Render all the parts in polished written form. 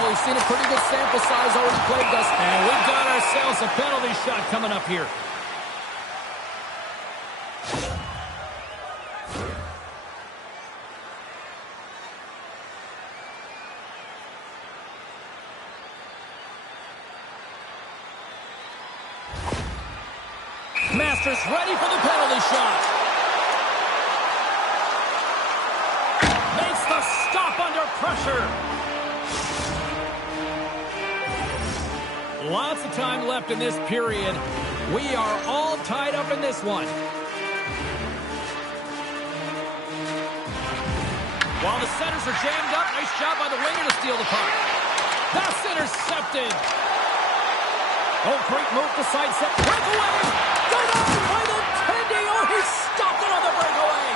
Well, we've seen a pretty good sample size already played thus far. And we've got ourselves a penalty shot coming up here. Masters ready for the penalty shot. Makes the stop under pressure. Lots of time left in this period. We are all tied up in this one. While the centers are jammed up, nice job by the winger to steal the puck. That's intercepted. Oh, great move to sidestep. Breakaway! Denied by the Tendy! Oh, he stopped it on the breakaway!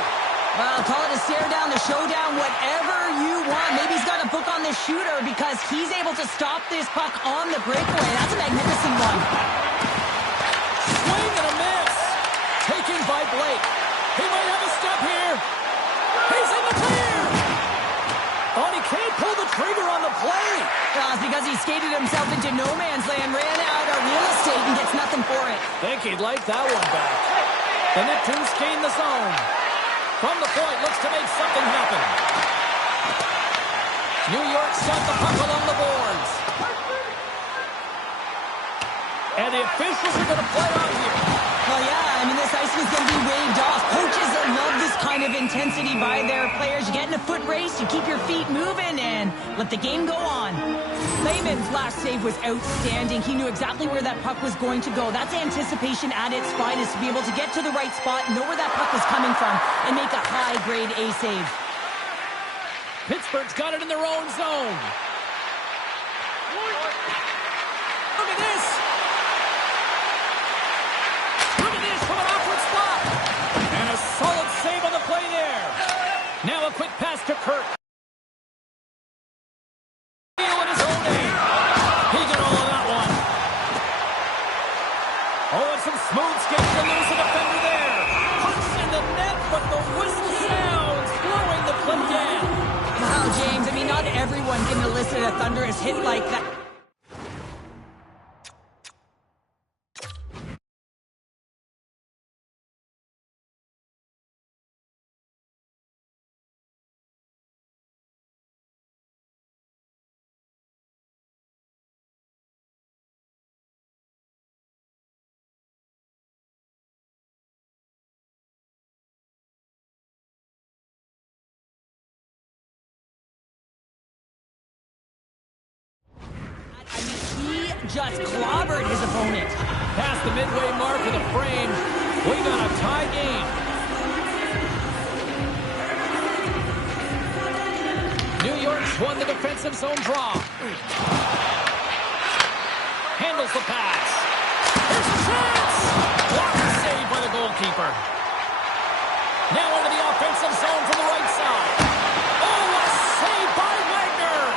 Well, call it a stare down, the showdown, whatever you want. Maybe he's got a book on the shooter because he's able to stop this puck on the breakaway. That's a magnificent one. Swing and a miss. Taken by Blake. He might have a step here. He's in the clear. Oh, he can't pull the trigger on the play. Well, it's because he skated himself into no man's land, ran out of real estate, and gets nothing for it. Think he'd like that one back. The Neptunes gain the zone. From the point, looks to make something happen. New York sent the puck along the boards. And the officials are going to play on here. Well, yeah, I mean, this ice was going to be waved off. Coaches that love this kind of intensity by their players. You get in a foot race, you keep your feet moving, and let the game go on. Lehman's last save was outstanding. He knew exactly where that puck was going to go. That's anticipation at its finest, to be able to get to the right spot, know where that puck was coming from, and make a high-grade A save. Pittsburgh's got it in their own zone. Look at this. Look at this from an awkward spot. And a solid save on the play there. Now a quick pass to Kirk. In his own end. He got all of that one. Oh, and some smooth skating to lose the defender there. Puts in the net, but the whistle sounds, slowing the play down. Wow, James, I mean, not everyone can elicit a thunderous hit like that. Just clobbered his opponent. Past the midway mark of the frame, we got a tie game. New York's won the defensive zone draw. Handles the pass. Here's a chance! Blocked save by the goalkeeper. Now into the offensive zone from the right side. Oh, a save by Wagner!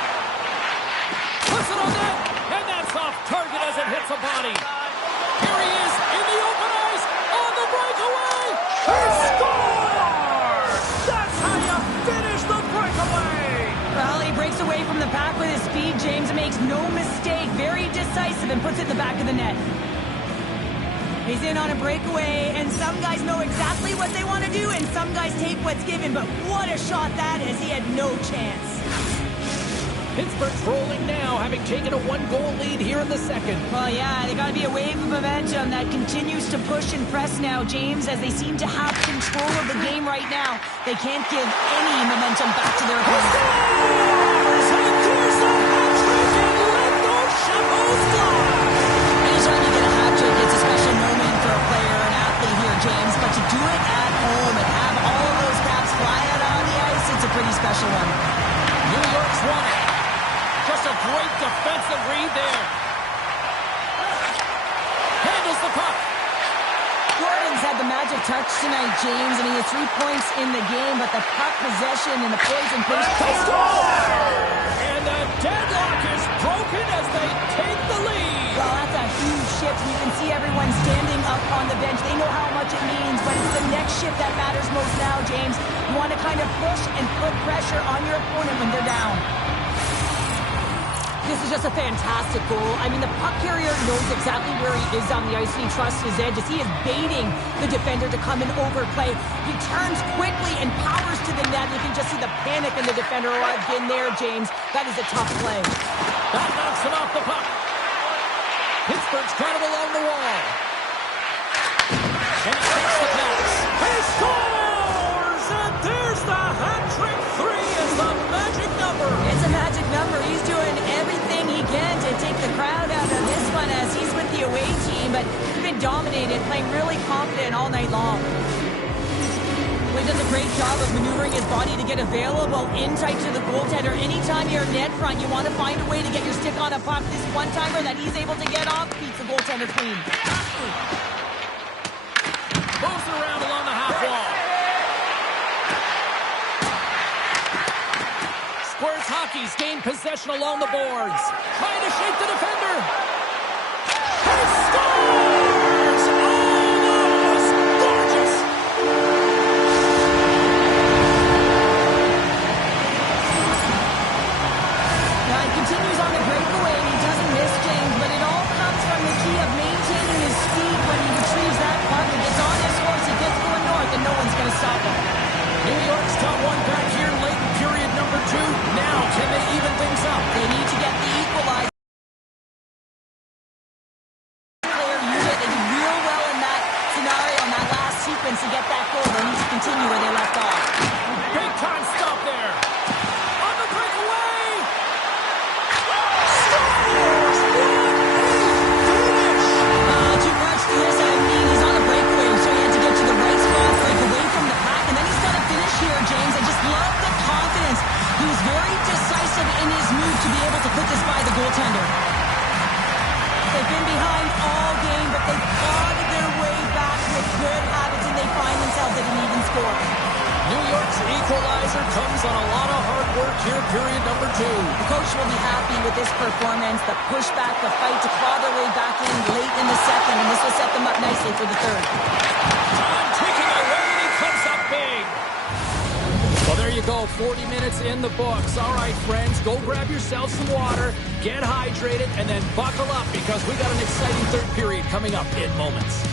Puts it on net! And that's off target as it hits a body. Here he is in the open ice on the breakaway. He scores! That's how you finish the breakaway. Well, he breaks away from the pack with his speed. James makes no mistake. Very decisive and puts it in the back of the net. He's in on a breakaway, and some guys know exactly what they want to do, and some guys take what's given. But what a shot that is. He had no chance. Pittsburgh's rolling now, having taken a one-goal lead here in the second. Well, yeah, they got to be a wave of momentum that continues to push and press now, James, as they seem to have control of the game right now. They can't give any momentum back to their opponent. Anytime you get a hat trick, it's a special moment for a player or an athlete here, James, but to do it at home and have all of those caps fly out on the ice, it's a pretty special one. New York's won it. Just a great defensive read there. Handles the puck. Gordon's had the magic touch tonight, James, and he has 3 points in the game, but the puck possession and the poison finish. And the deadlock is broken as they take the lead. Well, that's a huge shift. You can see everyone standing up on the bench. They know how much it means, but it's the next shift that matters most now, James. You want to kind of push and put pressure on your opponent when they're down. This is just a fantastic goal. I mean, the puck carrier knows exactly where he is on the ice, and he trusts his edges. He is baiting the defender to come and overplay. He turns quickly and powers to the net. You can just see the panic in the defender. Oh, I've been there, James. That is a tough play. That knocks him off the puck. Pittsburgh's kind of along the wall. And he takes the pass. He scores! And there's the hat-trick 3 as the magic number. It's a magic number. He's doing everything he can to take the crowd out of this one as he's with the away team, but he's been dominated, playing really confident all night long. He does a great job of maneuvering his body to get available in tight to the goaltender. Anytime you're net front, you want to find a way to get your stick on a puck. This one-timer that he's able to get off beats the goaltender clean. Moves it around along the half wall. Squares hockey's gained possession along the boards. Trying to shake the defender. He scores! Oh, that was gorgeous! Now he continues on the breakaway and he doesn't miss, James, but it all comes from the key of maintaining his speed when he retrieves that puck. He gets on his horse, he gets going north, and no one's going to stop him. New York's got one back here late in period number 2. Now, can they even things up? They need to get the equalizer. Player unit, they did real well in that scenario, in that last sequence to get that goal. They need to continue where they left off. Big time stop there. On the breakaway. Scores! What a finish! Too much to this. I mean, he's on a breakaway, so he had to get to the right spot, break away from the pack, and then he's got to finish here, James. I just love the confidence. He was very decisive in his move to be able to put this by the goaltender. They've been behind all game, but they've clawed their way back with good habits, and they find themselves at an even score. New York's equalizer comes on a lot of hard work here, period number 2. The coach will be happy with this performance, the pushback, the fight to claw their way back in late in the second, and this will set them up nicely for the third. Time ticking away, and he comes up big. Well, there you go, 40 minutes in the books. All right, friends, go grab yourself some water, get hydrated, and then buckle up because we got an exciting third period coming up in moments.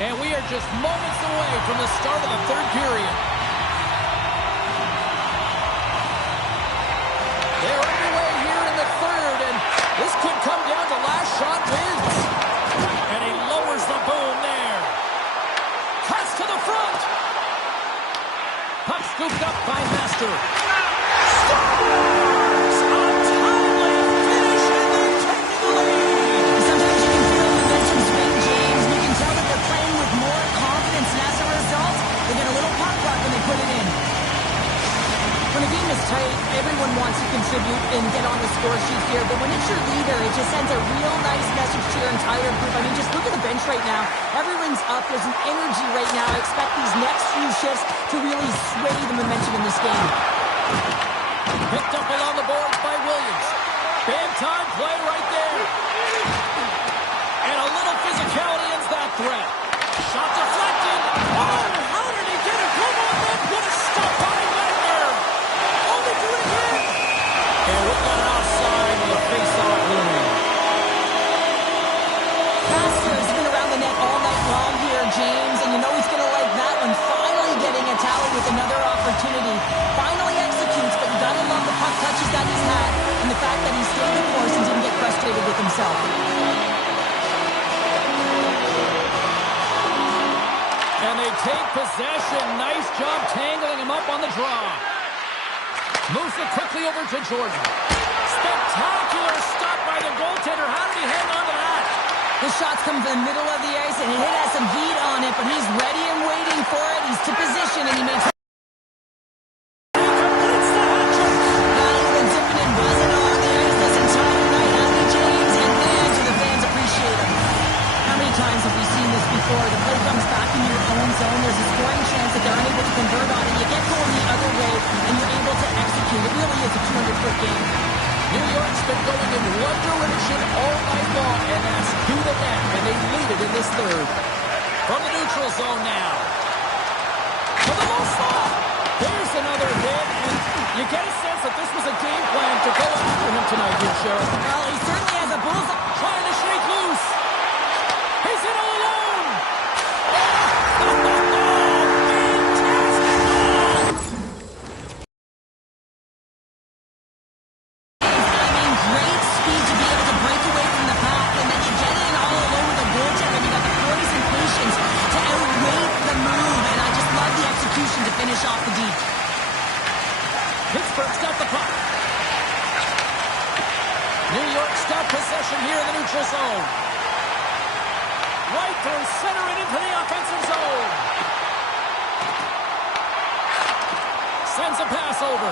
And we are just moments away from the start of the third period. They're underway here in the third, and this could come down to last shot wins. And he lowers the boom there. Cuts to the front. Puck scooped up by Master. Scores! A timely finish, and they're taking the lead. Sometimes you can feel momentum swing, James. You can tell that they're playing with more confidence, and as a result, they get a little pop luck when they put it in. When a game is tight, everyone wants to contribute and get on the score sheet here, but when it's your leader, it just sends a real nice message to your entire group. I mean, just look at the bench right now. Everyone's up. There's an energy right now. I expect these next few shifts to really sway the momentum in this game. Picked up along the boards by Williams. Big time play right there. And a little physicality ends that threat. Shot deflected. Oh, how did he get it? Come on, man. What a stop by Matt they take possession. Nice job tangling him up on the draw. Moves it quickly over to Jordan. Spectacular stop by the goaltender. How did he hang on to that? The shot's coming from the middle of the ice, and it has some heat on it, but he's ready and waiting for it. He's to position, and he makes it. Times have we seen this before? The play comes back in your own zone. There's a scoring chance that they're unable to convert on it. You get going the other way, and you're able to execute. It really is a 200-foot game. New York's been going in one direction all night long, and that's to the net, and they lead it in this third. From the neutral zone now. For the low slot. There's another hit, and you get a sense that this was a game plan to go after him tonight here, Sheriff. Well, he certainly has a bullseye. Trying to shake loose. He's in all alone! Great speed to be able to break away from the pack, and then you get in all alone with a goaltender. You got the poise and patience to outweight the move, and I just love the execution to finish off the D. Pittsburgh's got the puck. New York's got possession here in the neutral zone. Right through center and into the offensive zone. Sends a pass over.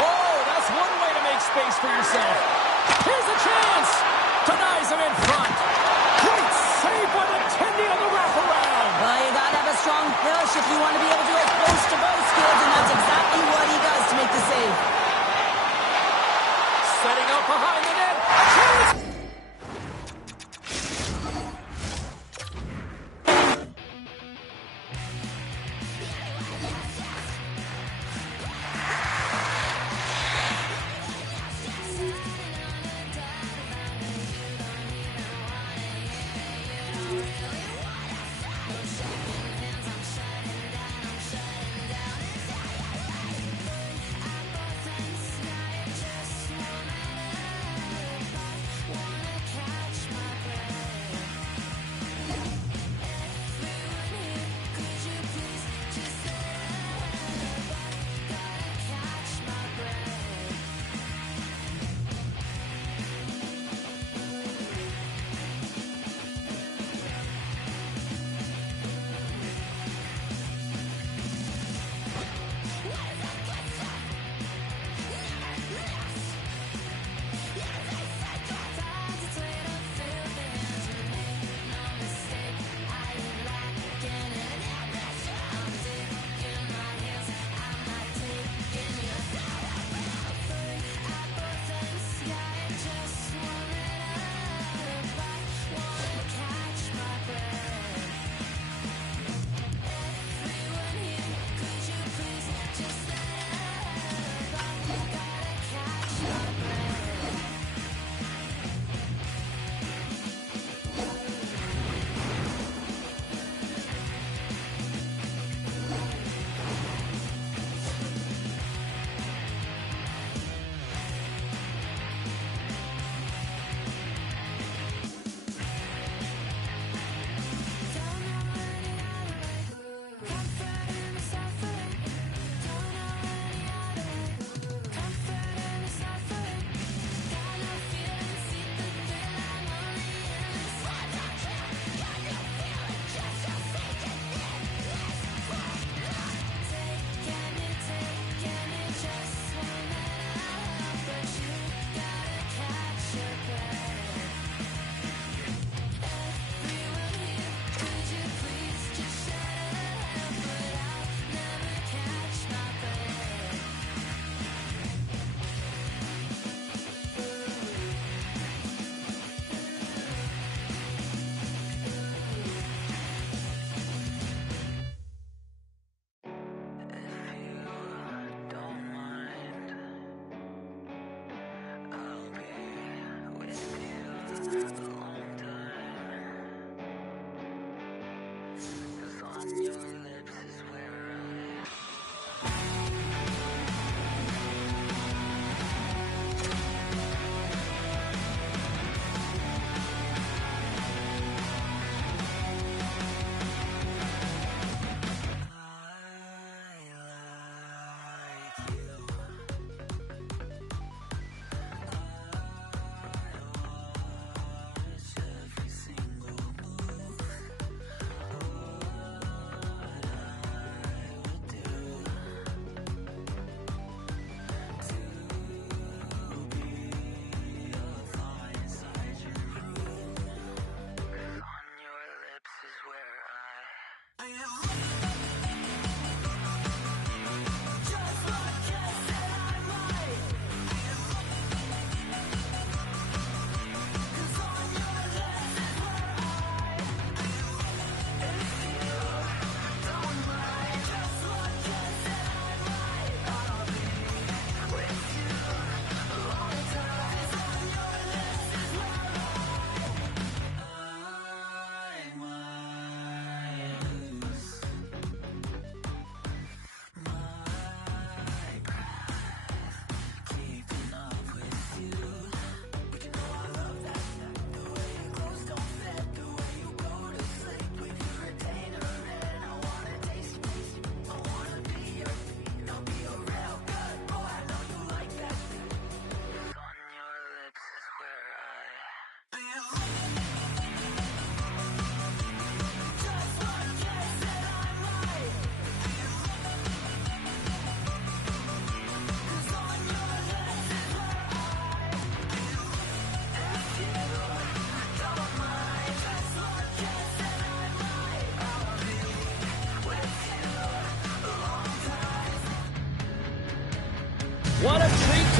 Whoa, that's one way to make space for yourself. Here's a chance. Denies him in front. Great save by the Tendy on the wraparound. Well, you got to have a strong push if you want to be able to get close to both skills, and that's exactly what he does to make the save. Setting up behind the net. A chance.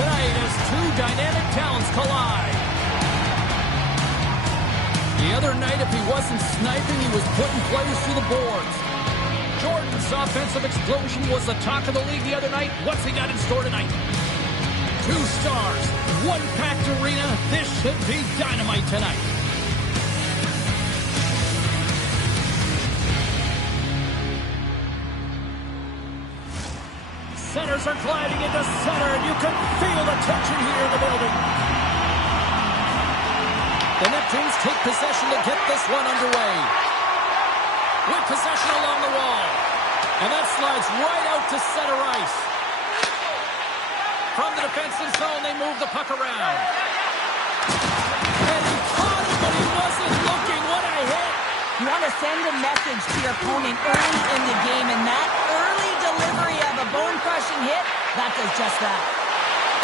tonight as two dynamic talents collide. The other night, if he wasn't sniping, he was putting players through the boards. Jordan's offensive explosion was the talk of the league the other night. What's he got in store tonight? 2 stars, 1 packed arena. This should be dynamite tonight. Centers are gliding into center, and you can feel the tension here in the building. The Neptunes take possession to get this one underway. With possession along the wall. And that slides right out to center ice. From the defensive zone, they move the puck around. And he caught it, but he wasn't looking. What a hit. You want to send a message to your opponent early in the game, and that early delivery of a bone-crushing hit, that does just that.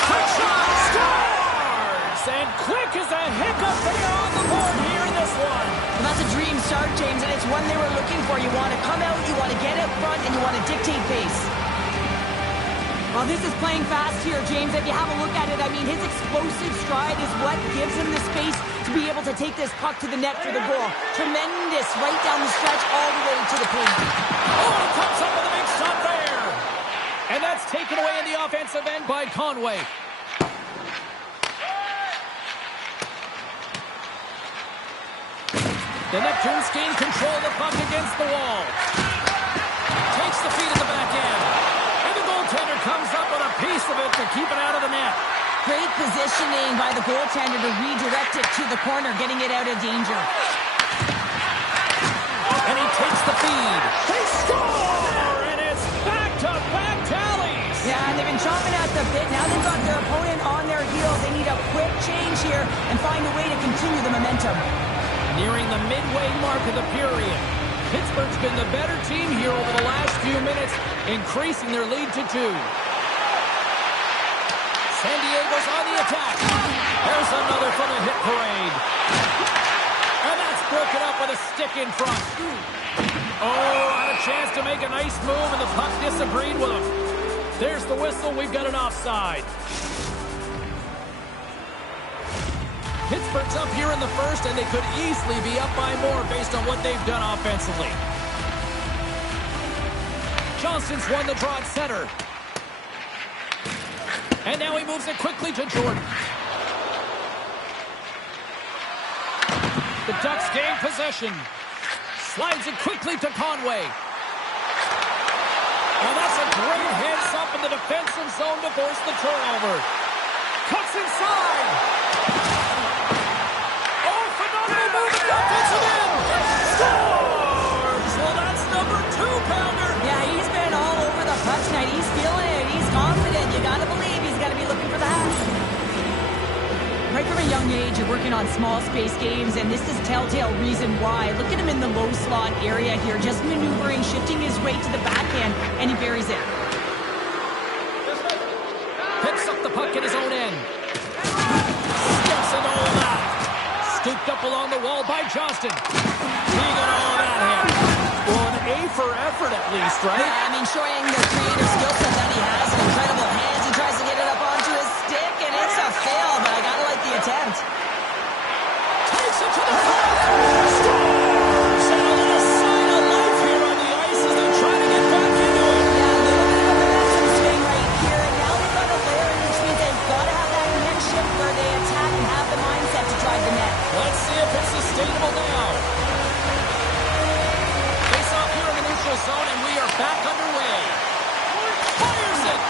Quick shot, scores! And quick as a hiccup, they are on the board here in this one. Well, that's a dream start, James, and it's one they were looking for. You want to come out, you want to get up front, and you want to dictate pace. Well, this is playing fast here, James. If you have a look at it, I mean, his explosive stride is what gives him the space to be able to take this puck to the net for the goal. Tremendous right down the stretch all the way to the paint. Oh, he comes up with a big shot there. And that's taken away in the offensive end by Conway. The Neptunes gain control of the puck against the wall. Takes the feed in the back end. And the goaltender comes up with a piece of it to keep it out of the net. Great positioning by the goaltender to redirect it to the corner, getting it out of danger. And he takes the feed. They score! And it's back-to-back tallies. Yeah, and they've been chomping at the bit. Now they've got their opponent on their heels. They need a quick change here and find a way to continue the momentum. Nearing the midway mark of the period. Pittsburgh's been the better team here over the last few minutes, increasing their lead to 2. San Diego's on the attack. There's another for the hit parade. And that's broken up with a stick in front. Oh, had a chance to make a nice move, and the puck disagreed with him. There's the whistle. We've got an offside. Pittsburgh's up here in the first, and they could easily be up by more based on what they've done offensively. Johnston's won the draw at center. And now he moves it quickly to Jordan. The Ducks gain possession. Slides it quickly to Conway. And that's a great heads up in the defensive zone to force the turnover. Cuts inside. Scores! Well, that's number 2-pounder. Yeah, he's been all over the puck tonight. He's feeling it. He's confident. You got to believe he's got to be looking for the hat. Right from a young age, you're working on small space games, and this is telltale reason why. Look at him in the low slot area here, just maneuvering, shifting his weight to the backhand, and he buries it. Picks up the puck at his own end. Steps into all that. Scooped up along the wall by Johnston. He got all of that hit. Well, an A for effort at least, right? Yeah, I mean, showing the creative skill set that he has, and incredible hands. He tries to get it up onto his stick, and it's a fail, but I gotta like the attempt. Takes it to the front. Scores! And a little sign of life here on the ice as they try to get back into it. Yeah, a little bit of a momentum swing right here, and now they've got a layer, which means they've got to have that net shift where they attack and have the mindset to drive the net. Let's see if it's sustainable now. Face off here in the neutral zone, and we are back underway. Fires it!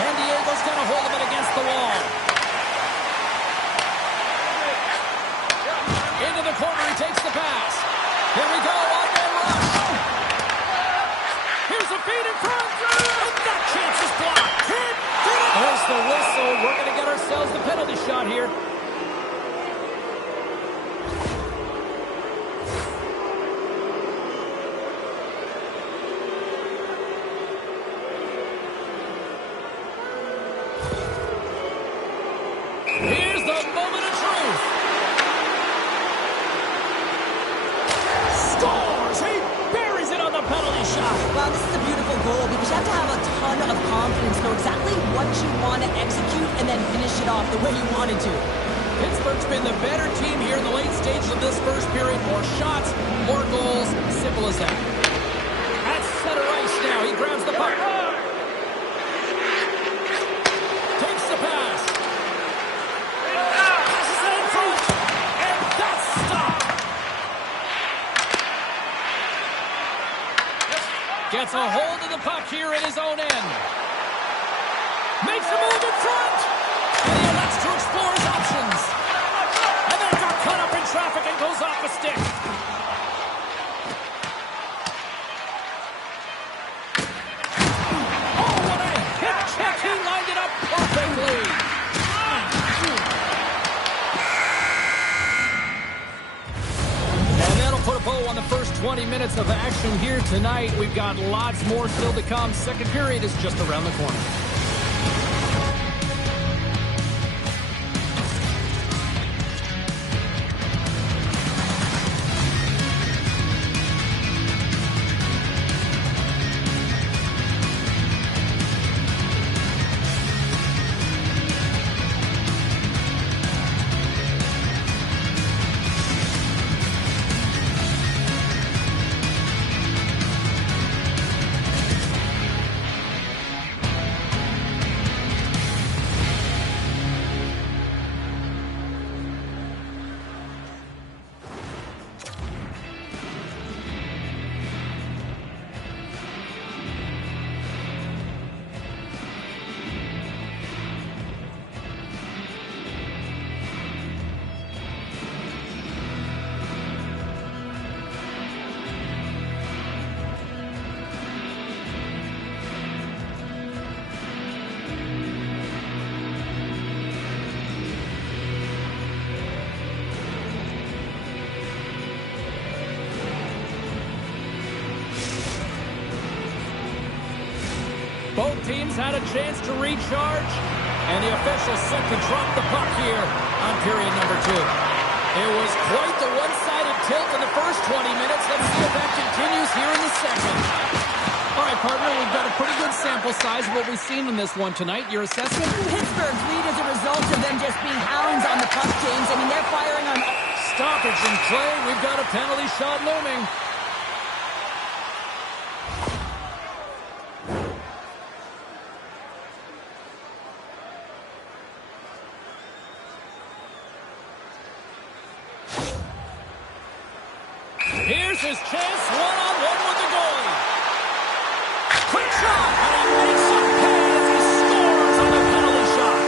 San Diego's got a hold of it against the wall. Into the corner, he takes the pass. Here we go, one-man rush. Here's a feed in front, and that chance is blocked. There's the whistle. We're going to get ourselves the penalty shot here. Here's the moment of truth. Scores! He buries it on the penalty shot. Wow, this is a beautiful goal because you have to have a ton of confidence, know exactly what you want to execute, and then finish it off the way you wanted to. Pittsburgh's been the better team here in the late stages of this first period. More shots, more goals. Simple as that. At center ice now. He grabs the puck. Takes the pass. Passes it in front. And that's stopped. Gets a hold of the puck here in his own end. Makes a move in front. And he elects to explore his options. And then got caught up in traffic and goes off the stick. Oh, what a hip check. He lined it up perfectly. And that'll put a bow on the first 20 minutes of action here tonight. We've got lots more still to come. Second period is just around the corner. Both teams had a chance to recharge, and the officials set to drop the puck here on period number 2. It was quite the one-sided tilt in the first 20 minutes. Let's see if that continues here in the second. All right, partner, we've got a pretty good sample size of what we've seen in this one tonight. Your assessment? Pittsburgh's lead is a result of them just being hounds on the puck, James. I mean, they're firing on... Stoppage in play. We've got a penalty shot looming. Here's his chance, one-on-one with the goalie. Quick shot, and he makes a pay as he scores on the penalty shot.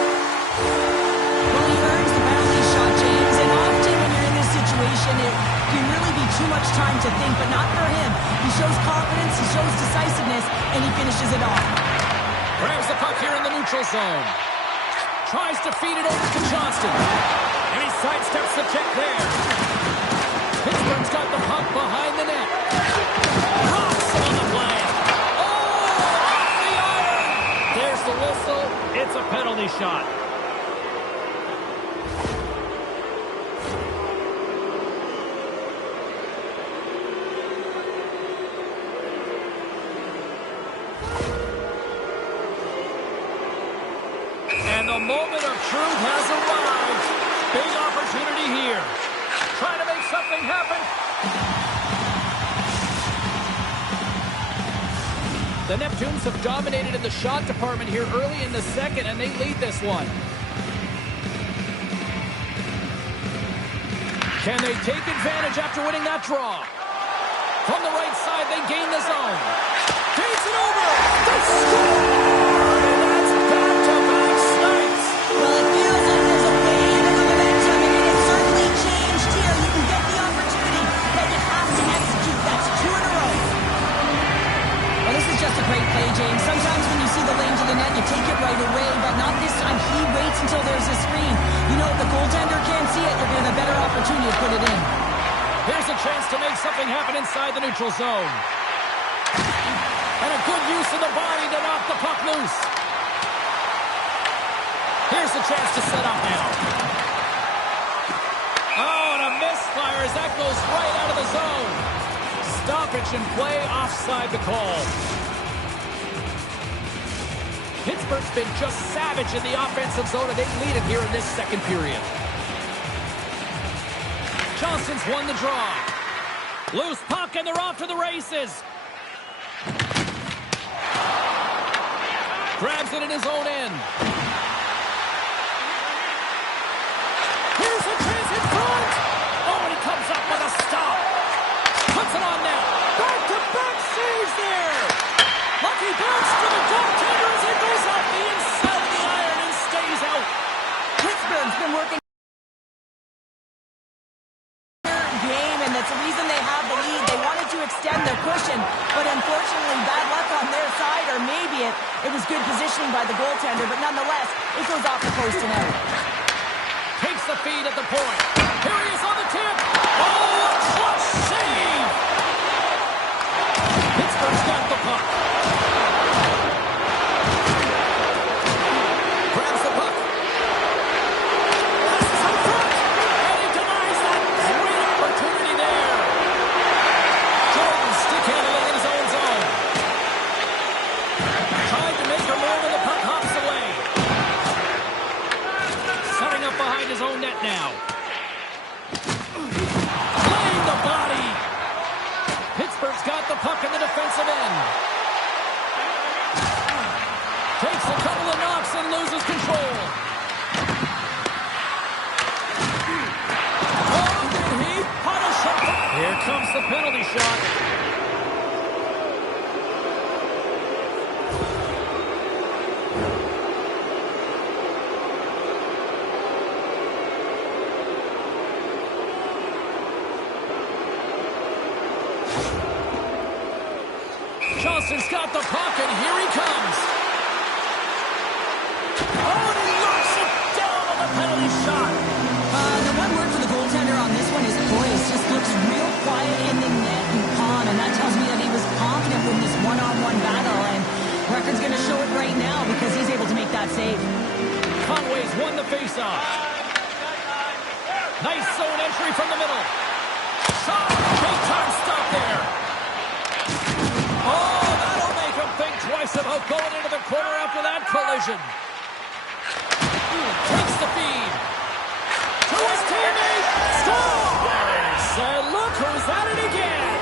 Well, he earns the penalty shot, James, and often when you're in this situation, it can really be too much time to think, but not for him. He shows confidence, he shows decisiveness, and he finishes it off. Grabs the puck here in the neutral zone. Tries to feed it over to Johnston. And he sidesteps the check there. Pittsburgh's got the puck behind the net. Cross on the play. Oh, off the iron. There's the whistle. It's a penalty shot. And the moment of truth has arrived. Big opportunity here. Trying to make something happen. The Neptunes have dominated in the shot department here early in the second, and they lead this one. Can they take advantage after winning that draw? From the right side, they gain the zone. Takes it over. They score! And that's back-to-back snipes. Well, it feels like there's a wave of momentum, and it has certainly changed here. You can get the opportunity, but you have to execute. That's 2 in a row. Well, this is just a great play, James. Sometimes when you see the lane to the net, you take it right away, but not this time. He waits until there's a screen. You know, if the goaltender can't see it, you're going to have a better opportunity to put it in. Here's a chance to make something happen inside the neutral zone. And a good use of the body to knock the puck loose. Here's a chance to set up now. Oh, and a misfire as that goes right out of the zone. Stoppage in play, offside the call. Pittsburgh's been just savage in the offensive zone, and they lead it here in this second period. Johnson's won the draw. Loose puck, and they're off to the races. Grabs it in his own end. Here's a chance in front. Oh, and he comes up with a stop. Puts it on now. Back-to-back saves there. Lucky bounce to the goaltender as it goes off the inside of the iron and stays out. Pittsburgh's been working game, and that's the reason they have the lead. They wanted to extend their cushion, but unfortunately, bad luck on their side, or maybe it was good positioning by the goaltender, but nonetheless, it goes off the post and out. Takes the feed at the point. Here he is on the tip. Oh, a clutch save! Pittsburgh's got the puck. Grabs the puck. Passes up front. And he denies that great opportunity there. Jordan stick handling in his own zone. Tried to make a move and the puck hops away. Setting up behind his own net now. Playing the body. Pittsburgh's got the puck in the defensive end. Takes a couple of knocks and loses control. Oh, did he punish him? Here comes the penalty shot. Johnson's got the puck, and here he comes. Oh, and he knocks it down on the penalty shot. The one word for the goaltender on this one is poise. Just looks real quiet in the net and calm, and that tells me that he was confident in this one-on-one battle, and record's going to show it right now because he's able to make that save. Conway's won the faceoff. Nice zone entry from the middle. Shot! Big time stop there. Oh, that'll make him think twice about going into the corner after that collision. Takes the feed. To his teammate. Scores! And look who's at it again.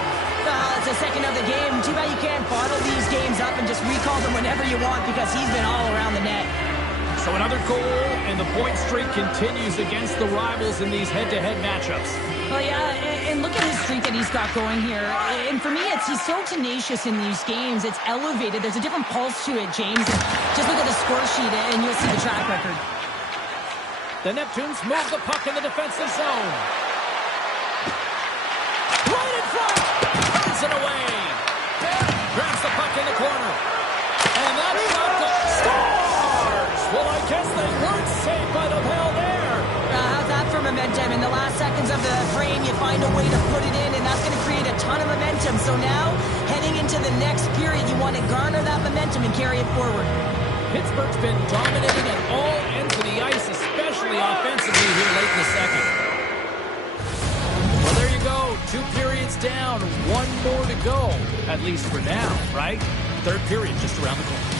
It's the second of the game. Too bad you can't bottle these games up and just recall them whenever you want because he's been all around the net. So another goal, and the point streak continues against the rivals in these head-to-head matchups. Well, yeah, and look at his streak that he's got going here. And for me, he's so tenacious in these games. It's elevated. There's a different pulse to it, James. And just look at the score sheet, and you'll see the track record. The Neptunes move the puck in the defensive zone. Right in front! Turns it away. Grabs the puck in the corner. And that shot goes. Scores! Well, I guess they weren't saved by the bell there. How's that for momentum? In the last seconds of the frame, you find a way to put it in, and that's going to create a ton of momentum. So now, heading into the next period, you want to garner that momentum and carry it forward. Pittsburgh's been dominating at all ends of the ice, especially offensively here late in the second. Well, there you go. 2 periods down, 1 more to go, at least for now, right? Third period just around the corner.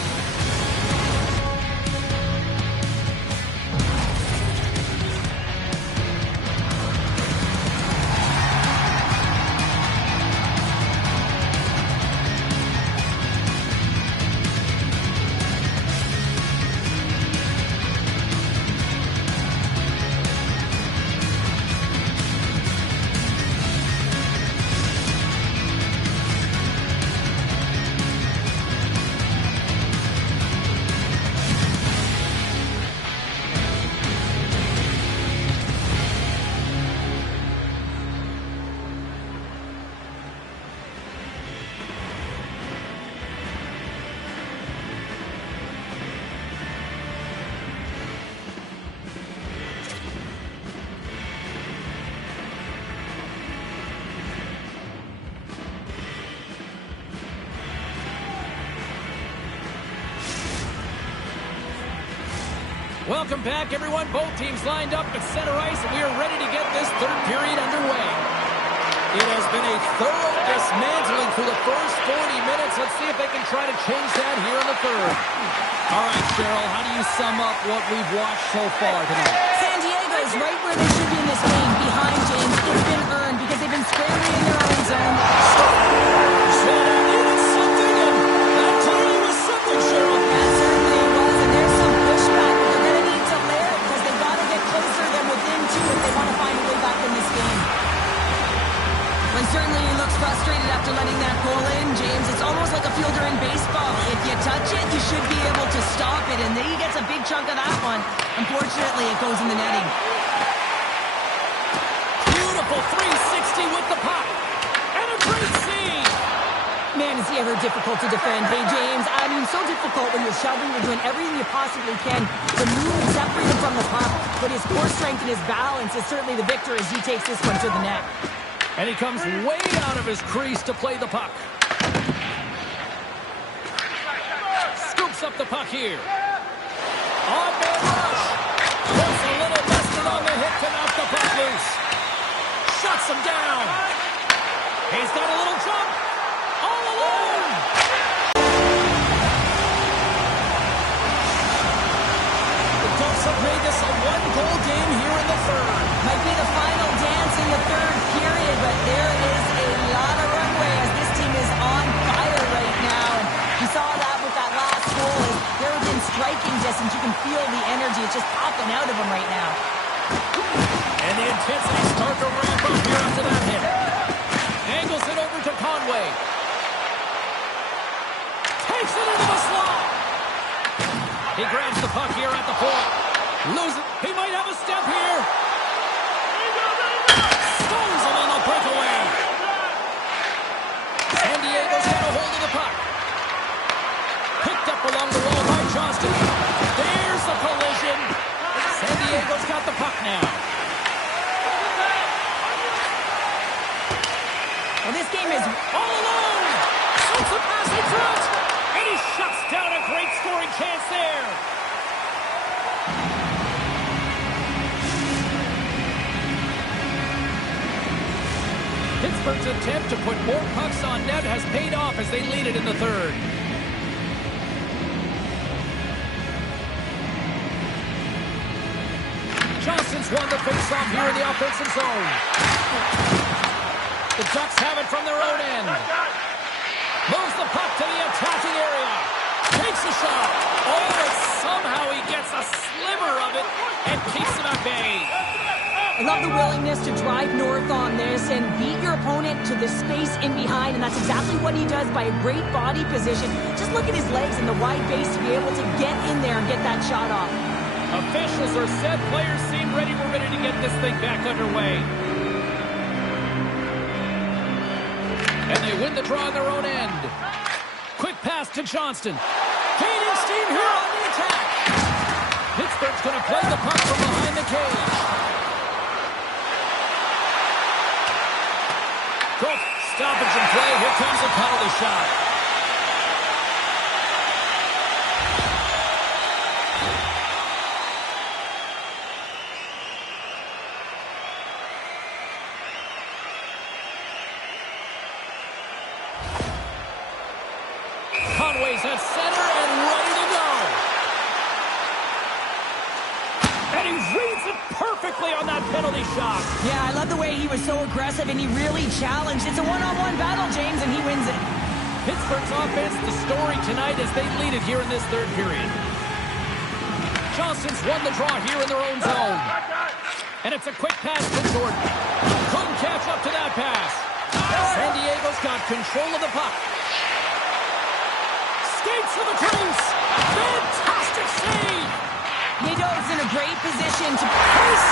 Welcome back, everyone. Both teams lined up at center ice, and we are ready to get this third period underway. It has been a thorough dismantling through the first 40 minutes of Let's see if they can try to change that here in the third. All right, Cheryl, how do you sum up what we've watched so far tonight? San Diego's right where they should be in this game, behind James. It's been earned because they've been scrambling in their own zone. So they needed something, and that totally was something, Cheryl. That certainly was, and there's some pushback that they're going to need to layer because they've got to get closer than within two if they want to find a way back in this game. But certainly he looks frustrated after letting that goal in, James. It's almost like a fielder in baseball. If you touch it, you should be able to stop it, and then he gets a big chunk of that one. Unfortunately, it goes in the netting. Beautiful 360 with the puck. And a great save. Man, is he ever difficult to defend. Hey, James, I mean, so difficult when you're shoving, you're doing everything you possibly can to move and separate him from the puck. But his core strength and his balance is certainly the victor as he takes this one to the net. And he comes way out of his crease to play the puck. Scoops up the puck here. On-man rush. Puts a little mustard on the hit to knock the puck loose. Shuts him down. He's got a little jump. All alone. The Ducks have made this a one-goal game here in the third. Might be the final dance in the third period, but there is a lot of runway as this team is on fire right now. And you saw that with that last goal. As they're within striking distance. You can feel the energy. It's just popping out of them right now. And the intensity starts to ramp up here after that hit. Angles it over to Conway. Takes it into the slot. He grabs the puck here at the point. Loses. He might have a step here. Stones him on the breakaway. San Diego's got a hold of the puck. Picked up along the wall by Johnston. There's the collision. San Diego's got the puck now. Well, this game is All alone. Shoots a pass in front. And he shuts down a great scoring chance there. Pittsburgh's attempt to put more pucks on net has paid off as they lead it in the third. Johnston's won the face-off here in the offensive zone. The Ducks have it from their own end. Moves the puck to the attacking area. Takes a shot. Oh, but somehow he gets a sliver of it and keeps him at bay. I love the willingness to drive north on this and beat your opponent to the space in behind, and that's exactly what he does by a great body position. Just look at his legs and the wide base to be able to get in there and get that shot off. Officials are set. Players seem ready. We're ready to get this thing back underway. And they win the draw on their own end. Quick pass to Johnston. Gaining steam here on the attack. Pittsburgh's going to play the puck from behind the cage. Cook, stoppage in play. Here comes a penalty shot. Conway's at center and ready to go. And he reads it perfectly on that penalty shot. Yeah, I love the way he was so aggressive and he really challenged. It's a one-on-one battle, James, and he wins it. Pittsburgh's offense, the story tonight as they lead it here in this third period. Johnston's won the draw here in their own zone. And it's a quick pass to Jordan. Couldn't catch up to that pass. San Diego's got control of the puck. Skates to the crease. Fantastic save. Nadeau's in a great position to pace.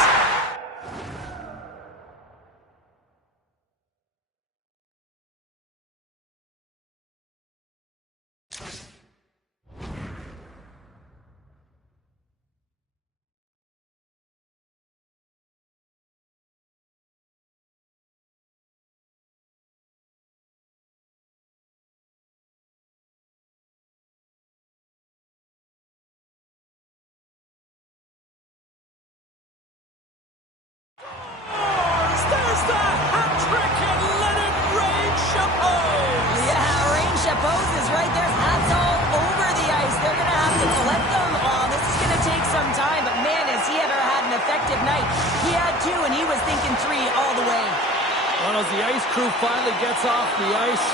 gets off the ice.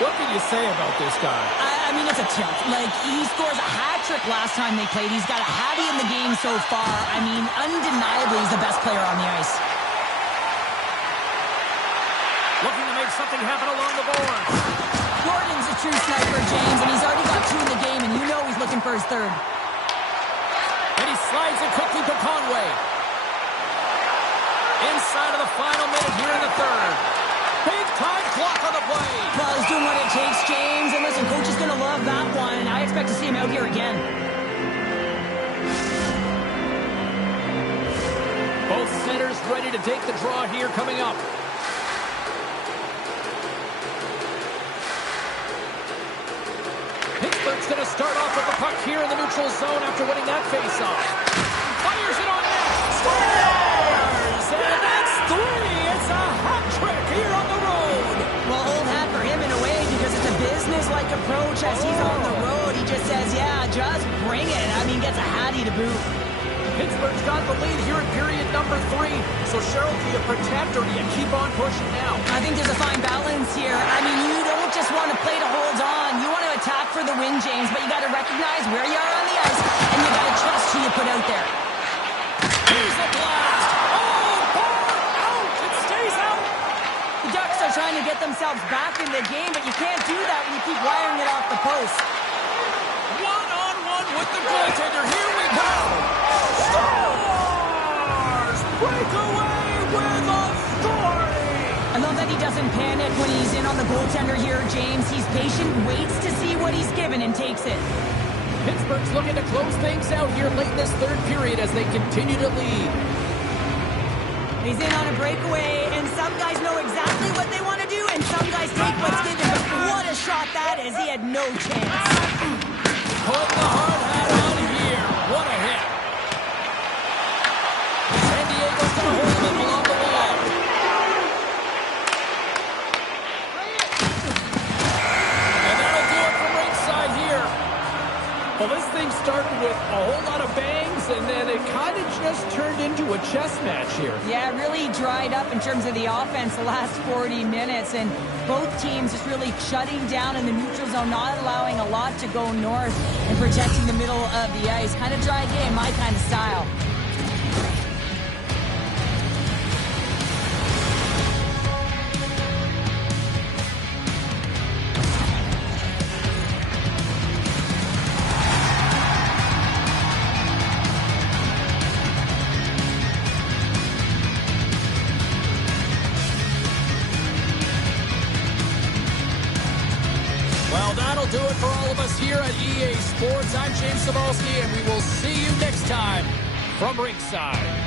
What can you say about this guy? I mean, it's a tilt. Like, he scores a hat trick last time they played. He's got a hattie in the game so far. I mean, undeniably, he's the best player on the ice. Looking to make something happen along the boards. Gordon's a true sniper, James, and he's already got 2 in the game, and you know he's looking for his third. And he slides it quickly to Conway. Inside of the final minute here in the third. Big time clock on the play. Well, he's doing what it takes, James. And listen, coach is going to love that one. I expect to see him out here again. Both centers ready to take the draw here coming up. Pittsburgh's going to start off with the puck here in the neutral zone after winning that faceoff. Fires it on net. Scores! And that's 3. It's a hat trick here on the road. Well, old hat for him in a way because it's a business-like approach as he's on the road. He just says, yeah, just bring it. I mean, gets a hattie to boot. Pittsburgh's got the lead here in period number 3. So, Cheryl, do you protect or do you keep on pushing now? I think there's a fine balance here. I mean, you don't just want to play to hold on. You want to attack for the win, James, but you got to recognize where you are on the ice, and you got to trust who you put out there. Here's the blast. Oh, bar out. It stays out. The Ducks are trying to get themselves back in the game, but you can't do that when you keep wiring it off the post. One-on-one with the goaltender. Here we go. Stars! Breakaway with authority! I love that he doesn't panic when he's in on the goaltender here, James. He's patient, waits to see what he's given, and takes it. Pittsburgh's looking to close things out here late in this third period as they continue to lead. He's in on a breakaway, and some guys know exactly what they want to do, and some guys take what's given. But what a shot that is. He had no chance. Put the hard hat on here. What a hit. San Diego's going to hold him along the wall. And that'll do it from ringside here. Well, this thing started with a whole lot of bangs, and then it kind of just turned into a chess match here. Yeah, it really dried up in terms of the offense the last 40 minutes, and both teams just really shutting down in the neutral zone, not allowing a lot to go north and protecting the middle of the ice. Kind of dry game, my kind of style. Well, that'll do it for all of us here at EA Sports. I'm James Cebulski, and we will see you next time from ringside.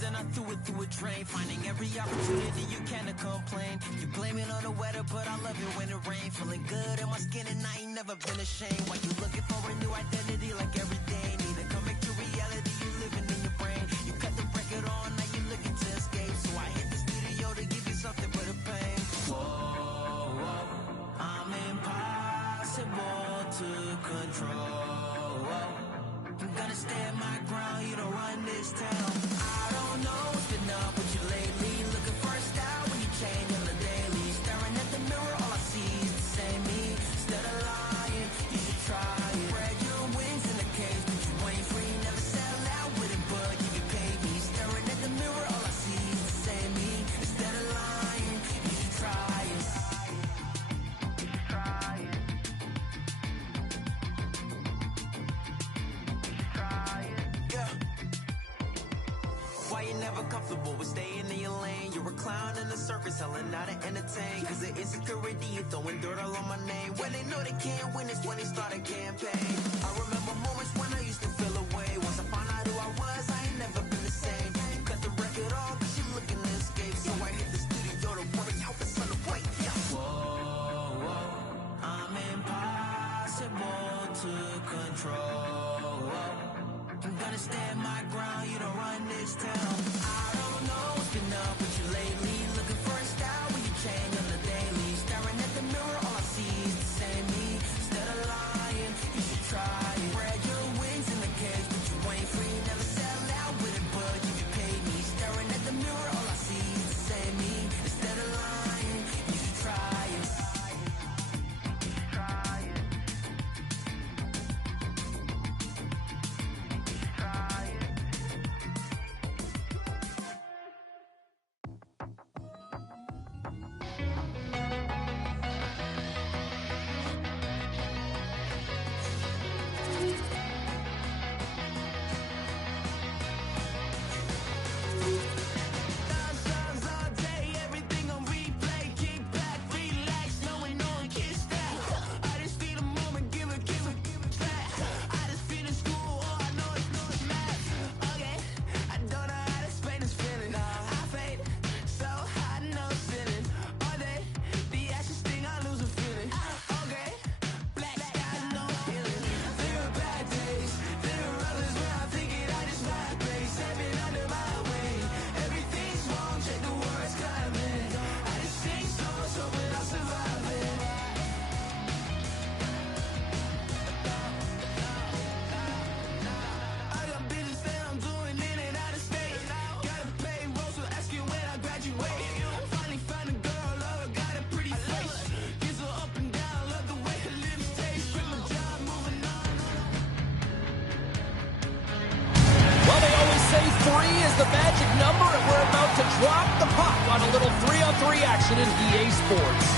Then I threw it through a drain. Finding every opportunity you can to complain. You blame it on the weather, but I love it when it rains. Feeling good in my skin and I ain't never been ashamed. While you looking for a new identity like every day. Need to come back to reality, you living in your brain. You cut the record on, now you looking to escape. So I hit the studio to give you something but a pain. Whoa, whoa, I'm impossible to control. I'm gonna stand my ground, you don't run this town. I don't know what's been up with you lately. Looking for a style when you change on the daily. Staring at the mirror, all I see is the same me. Instead of lying, you should try it. Spread your wings in the cage, but you ain't free. Never sell out with it, but you can pay me. Staring at the mirror, all I see is the same me. Instead of lying, you should try it. Why you never comfortable with staying in your lane? You're a clown in the circus, selling out to entertain. Cause the insecurity, you throwing dirt all on my name. When they know they can't win, it's when they start a campaign. I remember moments when I used to feel away. Once I found out who I was, I ain't never been the same. You cut the record off, cause you looking to escape. So I hit the studio to worry out the sun away. Yeah. Whoa, whoa, I'm impossible to control. I'm this town. I don't know what's been up with you lately. Looking for a style when you change on the daily. Staring at the mirror, all I see is the same me. Instead of lying, you should try it. Spread your wings in the cage, but you ain't free. Never sell out with it, but if you pay me. Staring at the mirror, all I see is the same me. Instead of lying, you should try it. Try it. Try it. Thousands all day, everything on replay. Kick back, relax, knowing no one can stop. I just feel the moment, give it back. I just feel in school, all I know is math. Okay, I don't know how to explain this feeling. I fade so hot, no sinning. All day, the ashes sting, I lose a feeling. Okay, black skies, no healing. There are bad days, there are others where I'm thinking I just might place. Stepping under my wing, everything's wrong, check the words coming. I just sing songs, hoping I'll survive it. I got business that I'm doing in and out of state. Gotta pay roles, so ask you when I graduate. Finally found a girl, love her, got a pretty face. Gives her up and down, love the way her lips taste. Quit my job, moving on. Well, they always say 3 is the magic number, and we're about to drop the puck on a little 3-on-3 action in EA Sports.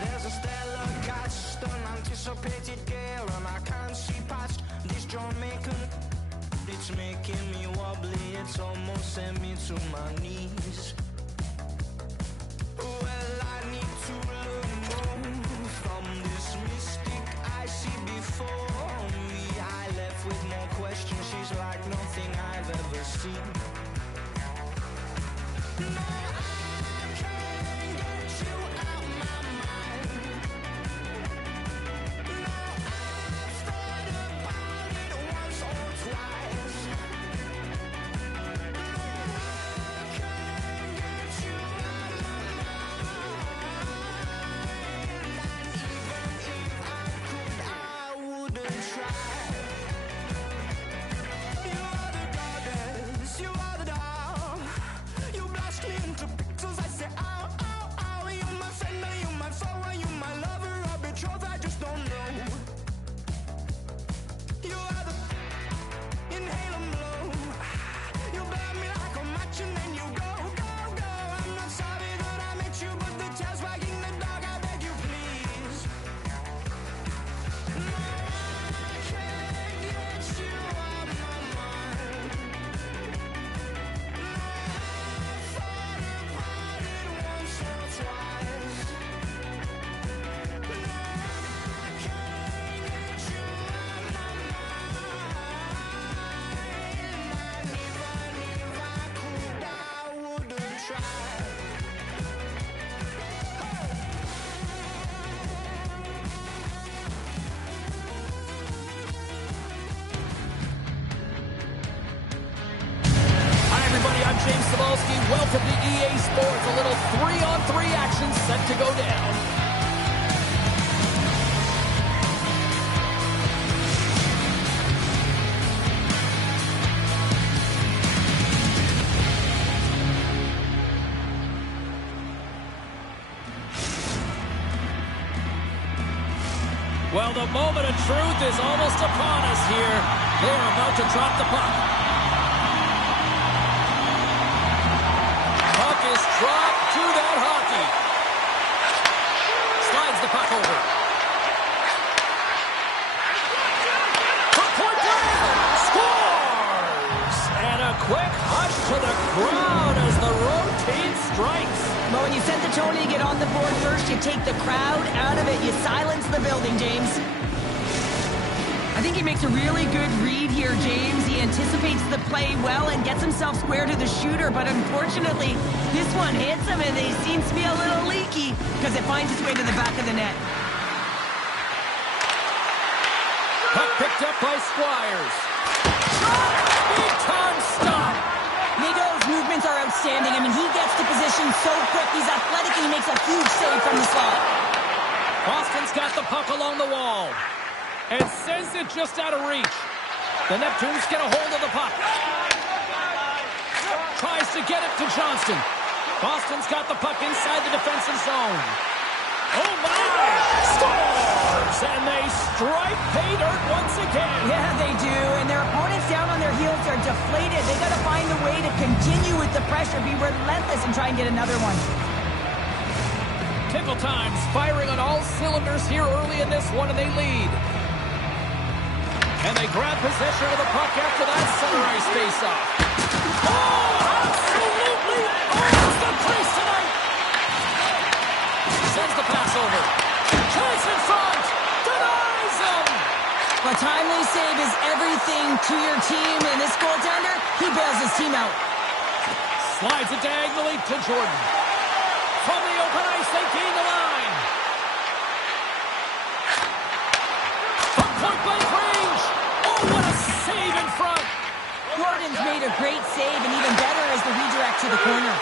There's a stellar cast, unanticipated gale, and I can't see past this Jamaican. It's making me wobbly, it's almost sent me to my knees. Well, I need to learn more from this mystic I see before me. I left with more questions, she's like nothing I've ever seen. No, I can't get you out my mind. No, I've thought about it once or twice. No, I can't get you out my mind. And even if I could, I wouldn't try. You are the goddess, you are the dog. You blast me in I'm James Cybulski. Welcome to EA Sports. A little 3-on-3 action set to go down. Well, the moment of truth is almost upon us here. They're about to drop the puck. Is dropped to that hockey. Slides the puck over. From point blank, scores! And a quick hush to the crowd as the road team strikes. But when you set the tone and you get on the board first, you take the crowd out of it. You silence the building, James. I think he makes a really good read here, James. He anticipates the play well and gets himself square to the shooter, but unfortunately, this one hits him and he seems to be a little leaky because it finds its way to the back of the net. Puck picked up by Squires. Big time stop. Nadeau's movements are outstanding. I mean, he gets to position so quick. He's athletic and he makes a huge save from the slot. Boston's got the puck along the wall. And sends it just out of reach. The Neptunes get a hold of the puck. Tries to get it to Johnston. Boston's got the puck inside the defensive zone. Oh my! Scores! And they strike pay dirt once again. Yeah, they do. And their opponents down on their heels are deflated. They got to find a way to continue with the pressure, be relentless, and try and get another one. Tickle Time's firing on all cylinders here early in this one, and they lead. And they grab possession of the puck after that center ice face-off. Oh, absolutely owns the crease tonight. Sends the pass over. Chase in front. Denies him. A timely save is everything to your team, and this goaltender, he bails his team out. Slides it diagonally to Jordan. From the open ice, they gain the line. From point-blank range. Oh, what a save in front. Jordan's made a great save, and even better is the redirect to the corner.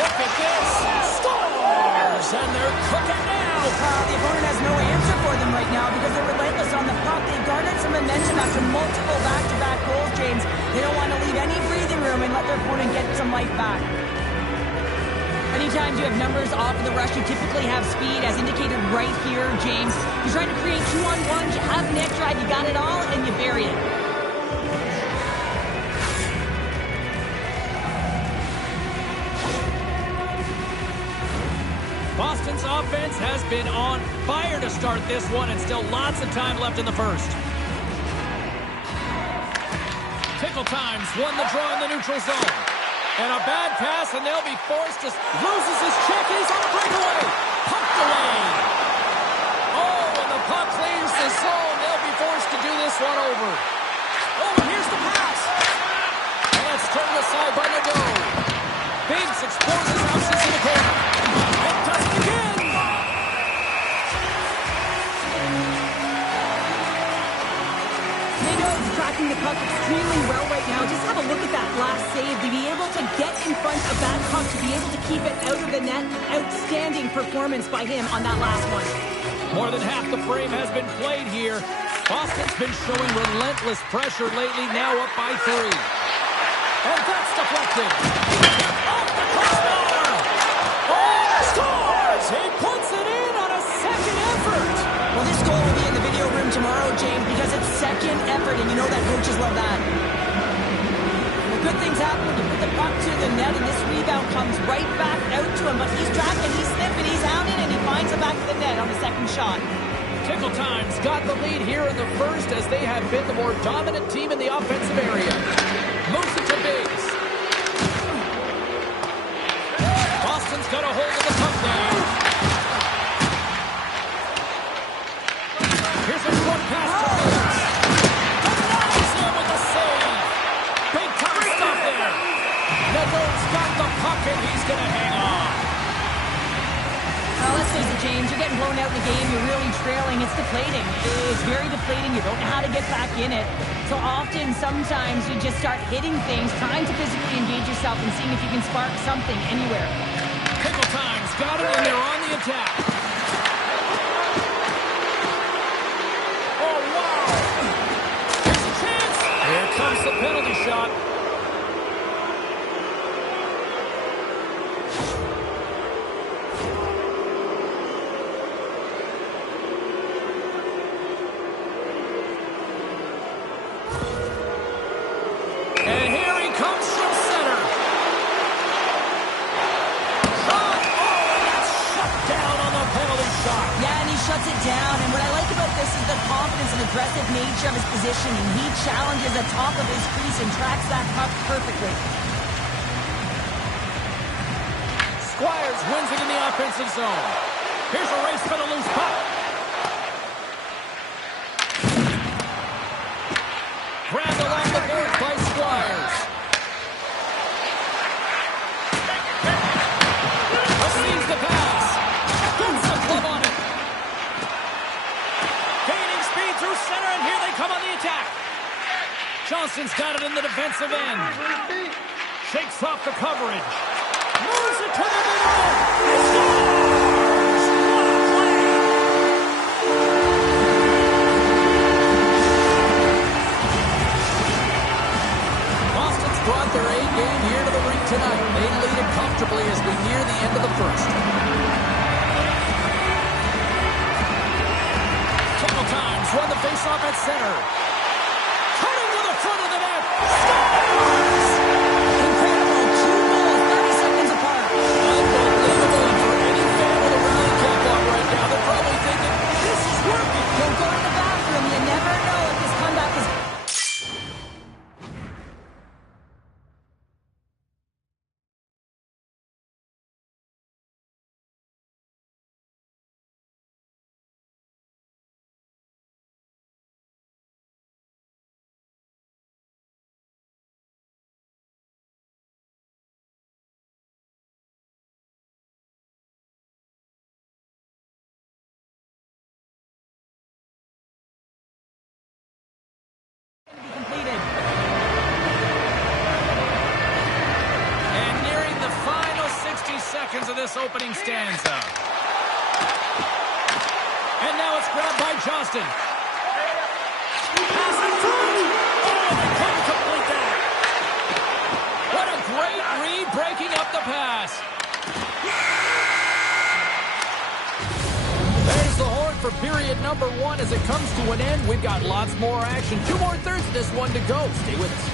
Look at this. Scores! And they're cooking now. The opponent has no answer for them right now because they're relentless on the puck. They've garnered some momentum after multiple back-to-back goals, James. They don't want to leave any breathing room and let their opponent get some life back. Anytime you have numbers off of the rush, you typically have speed, as indicated right here, James. You're trying to create 2-on-1s, you have net drive, you got it all, and you bury it. Boston's offense has been on fire to start this one, and still lots of time left in the first. Tickle Times won the draw in the neutral zone. And a bad pass, and they'll be forced to loses his check. He's on a breakaway. Pumped away. Oh, and the puck clears the zone. They'll be forced to do this one over. Oh, and here's the pass. And it's turned aside by Nadeau. Biggs explores his options in the corner. And does it again. Nadeau's tracking the puck extremely well right now. Just have a look at that last save. To be able to get in front of that puck, to be able to keep it out of the net, outstanding performance by him on that last one. More than half the frame has been played here. Boston's been showing relentless pressure lately, now up by 3. And that's deflected. Off the crossbar. Oh, scores! He puts it in on a second effort. Well, this goal will be in the video room tomorrow, James, because it's second effort, and you know that coaches love that. Well, good things happen when you put the puck to the net, and this rebound comes right back out to him, but he's tracking, he's sniffing, he's hounding, and he finds it back to the net on the second shot. Tickle Time's got the lead here in the first, as they have been the more dominant team in the offensive area. Moves it to Biggs. Boston's got a hold of the puck now. Here's a short pass to Biggs. Denies him with the save. Big time stop there. Nadeau's got the puck, and he's going to hang on. Let's face it, James, you're getting blown out in the game. You're really trailing. It's deflating. It's very deflating. You don't know how to get back in it. So often, sometimes you just start hitting things, trying to physically engage yourself and seeing if you can spark something anywhere. Pickle Time's got it, and they're on the attack. Oh, wow. Here's a chance. Here comes the penalty shot. And here he comes from center. Shot! Oh, and that's shut down on the penalty shot. Yeah, and he shuts it down. And what I like about this is the confidence and aggressive nature of his positioning. He challenges the top of his crease and tracks that puck perfectly. Squires wins it in the offensive zone. Here's a race for the loose puck. Grabbed along the boards by Squires. Receives the pass. Gets the glove on it. Gaining speed through center, and here they come on the attack. Johnston's got it in the defensive end. Shakes off the coverage. Moves it to the middle. He scores! What a play! Boston's brought their A game here to the rink tonight. They lead it comfortably as we near the end of the first. Couple times won the faceoff at center. Cutting to the front of the net. Scores! Incredible. 2 goals, 30 seconds apart. Unbelievable for any fan with a rally cap on right now. They're probably thinking, this is working. Don't go to the bathroom. You never know if this comeback is... completed. And nearing the final 60 seconds of this opening stanza. And now it's grabbed by Johnston. Pass in front. Oh, they couldn't complete that. What a great read, breaking up the pass. There's the horn for period number 1 as it comes to an end. We've got lots more action. 2 more thirds of this one to go. Stay with us.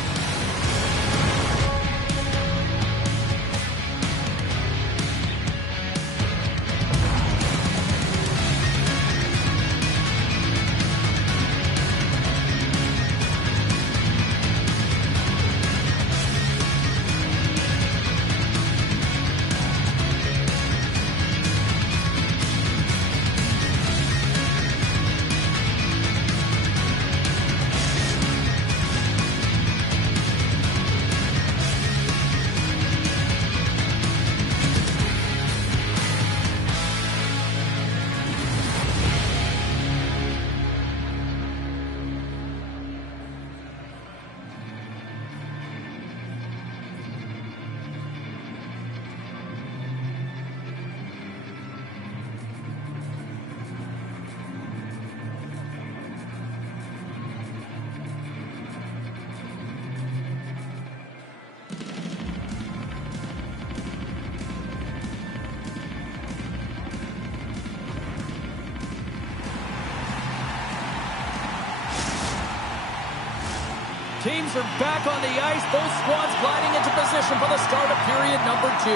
Teams are back on the ice. Both squads gliding into position for the start of period number 2. Here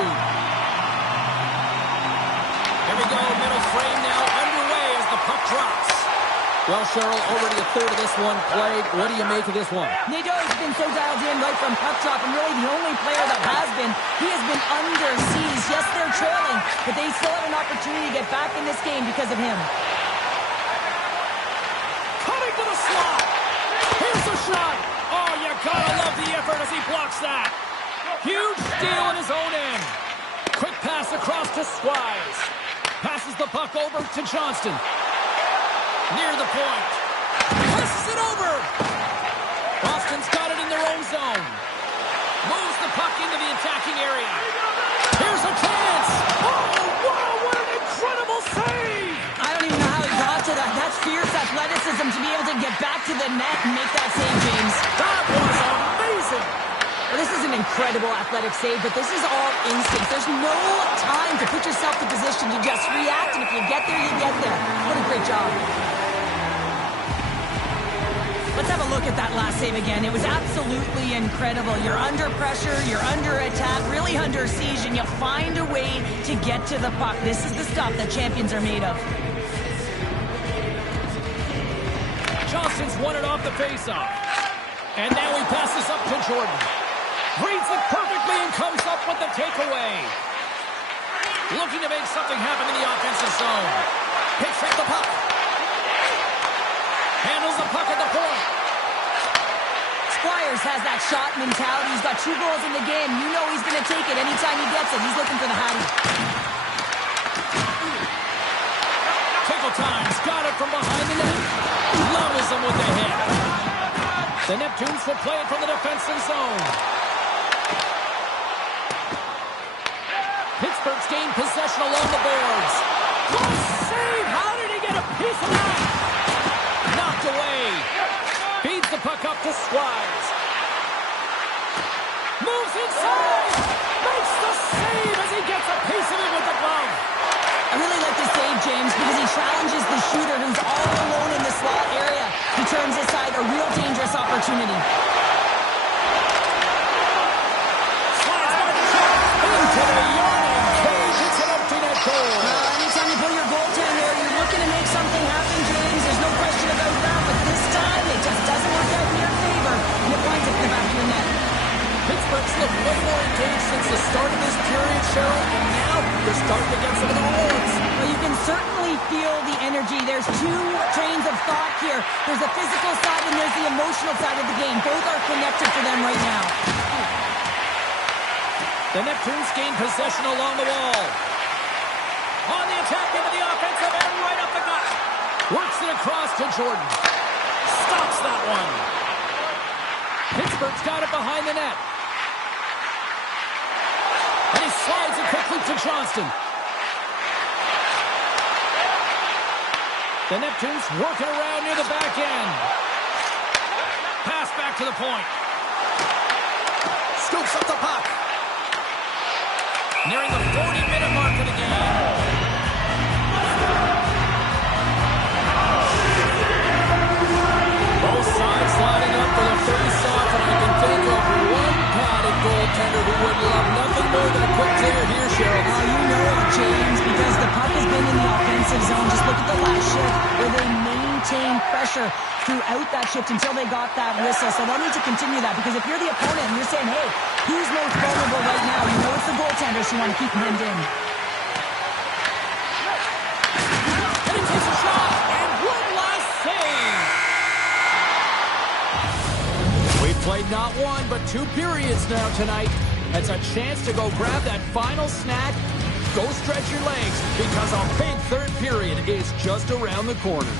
we go. Middle frame now underway as the puck drops. Well, Cheryl, already a third of this one played. What do you make of this one? Nadeau's been so dialed in right from puck drop, and really the only player that has been. He has been under siege. Yes, they're trailing, but they still have an opportunity to get back in this game because of him. Coming to the slot. Here's the shot. Oh, you gotta love the effort as he blocks that. Huge steal in his own end. Quick pass across to Squires. Passes the puck over to Johnston. Near the point. Passes it over. Boston's got it in their own zone. Moves the puck into the attacking area. Here's a chance. Oh, wow, what an incredible save. I don't even know how he got to that. That's fierce athleticism to be able to get back to the net and make that save, James. That was amazing. Well, this is an incredible athletic save, but this is all instinct. There's no time to put yourself in position to just react, and if you get there, you get there. What a great job. Let's have a look at that last save again. It was absolutely incredible. You're under pressure, you're under attack, really under siege, and you find a way to get to the puck. This is the stuff that champions are made of. Johnston's won it off the faceoff. And now he passes up to Jordan. Reads it perfectly and comes up with the takeaway. Looking to make something happen in the offensive zone. Picks up the puck. Handles the puck at the point. Squires has that shot mentality. He's got 2 goals in the game. You know he's going to take it anytime he gets it. He's looking for the Hattie. Tickle time's got it from behind the net. Levels him with the hit. The Neptunes will play it from the defensive zone. Pittsburgh's gained possession along the boards. Close save! How did he get a piece of that? Knocked away. Feeds the puck up to Squires. Moves inside. Makes the save as he gets a piece of it with the glove. I really like this save, James, because he challenges the shooter who's all alone in the slot area. He turns aside a real dangerous opportunity. Slides by the shot. Into the yawning cage. It's an empty net goal. Anytime you pull your goaltender, you're looking to make something happen, James. There's no question about that. But this time, it just doesn't work out in your favor. And it winds up in the back of your net. Pittsburgh's looked way more engaged since the start of this period, Cheryl, and now they're starting to get some of the rewards. Well, you can certainly feel the energy. There's 2 trains of thought here. There's the physical side and there's the emotional side of the game. Both are connected for them right now. The Neptunes gain possession along the wall. On the attack into the offensive end, right up the gut. Works it across to Jordan. Stops that one. Pittsburgh's got it behind the net. And he slides it quickly to Johnston. The Neptunes working around near the back end. Pass back to the point. Scoops up the puck. Nearing the 40-minute mark of the game. Both sides lining up for the face-off, and I can think of one padded goaltender who would love nothing more than a quick clear here, Cheryl. Oh, you know it, James, because the puck has been in the offensive zone. Just look at the last shift where they maintained pressure throughout that shift until they got that whistle. So they'll need to continue that, because if you're the opponent and you're saying, hey, who's most vulnerable right now? You know it's the goaltenders who want to keep them hemmed in. And he takes a shot, and one last save. We've played not 1, but 2 periods now tonight. It's a chance to go grab that final snack. Go stretch your legs, because a big 3rd period is just around the corner.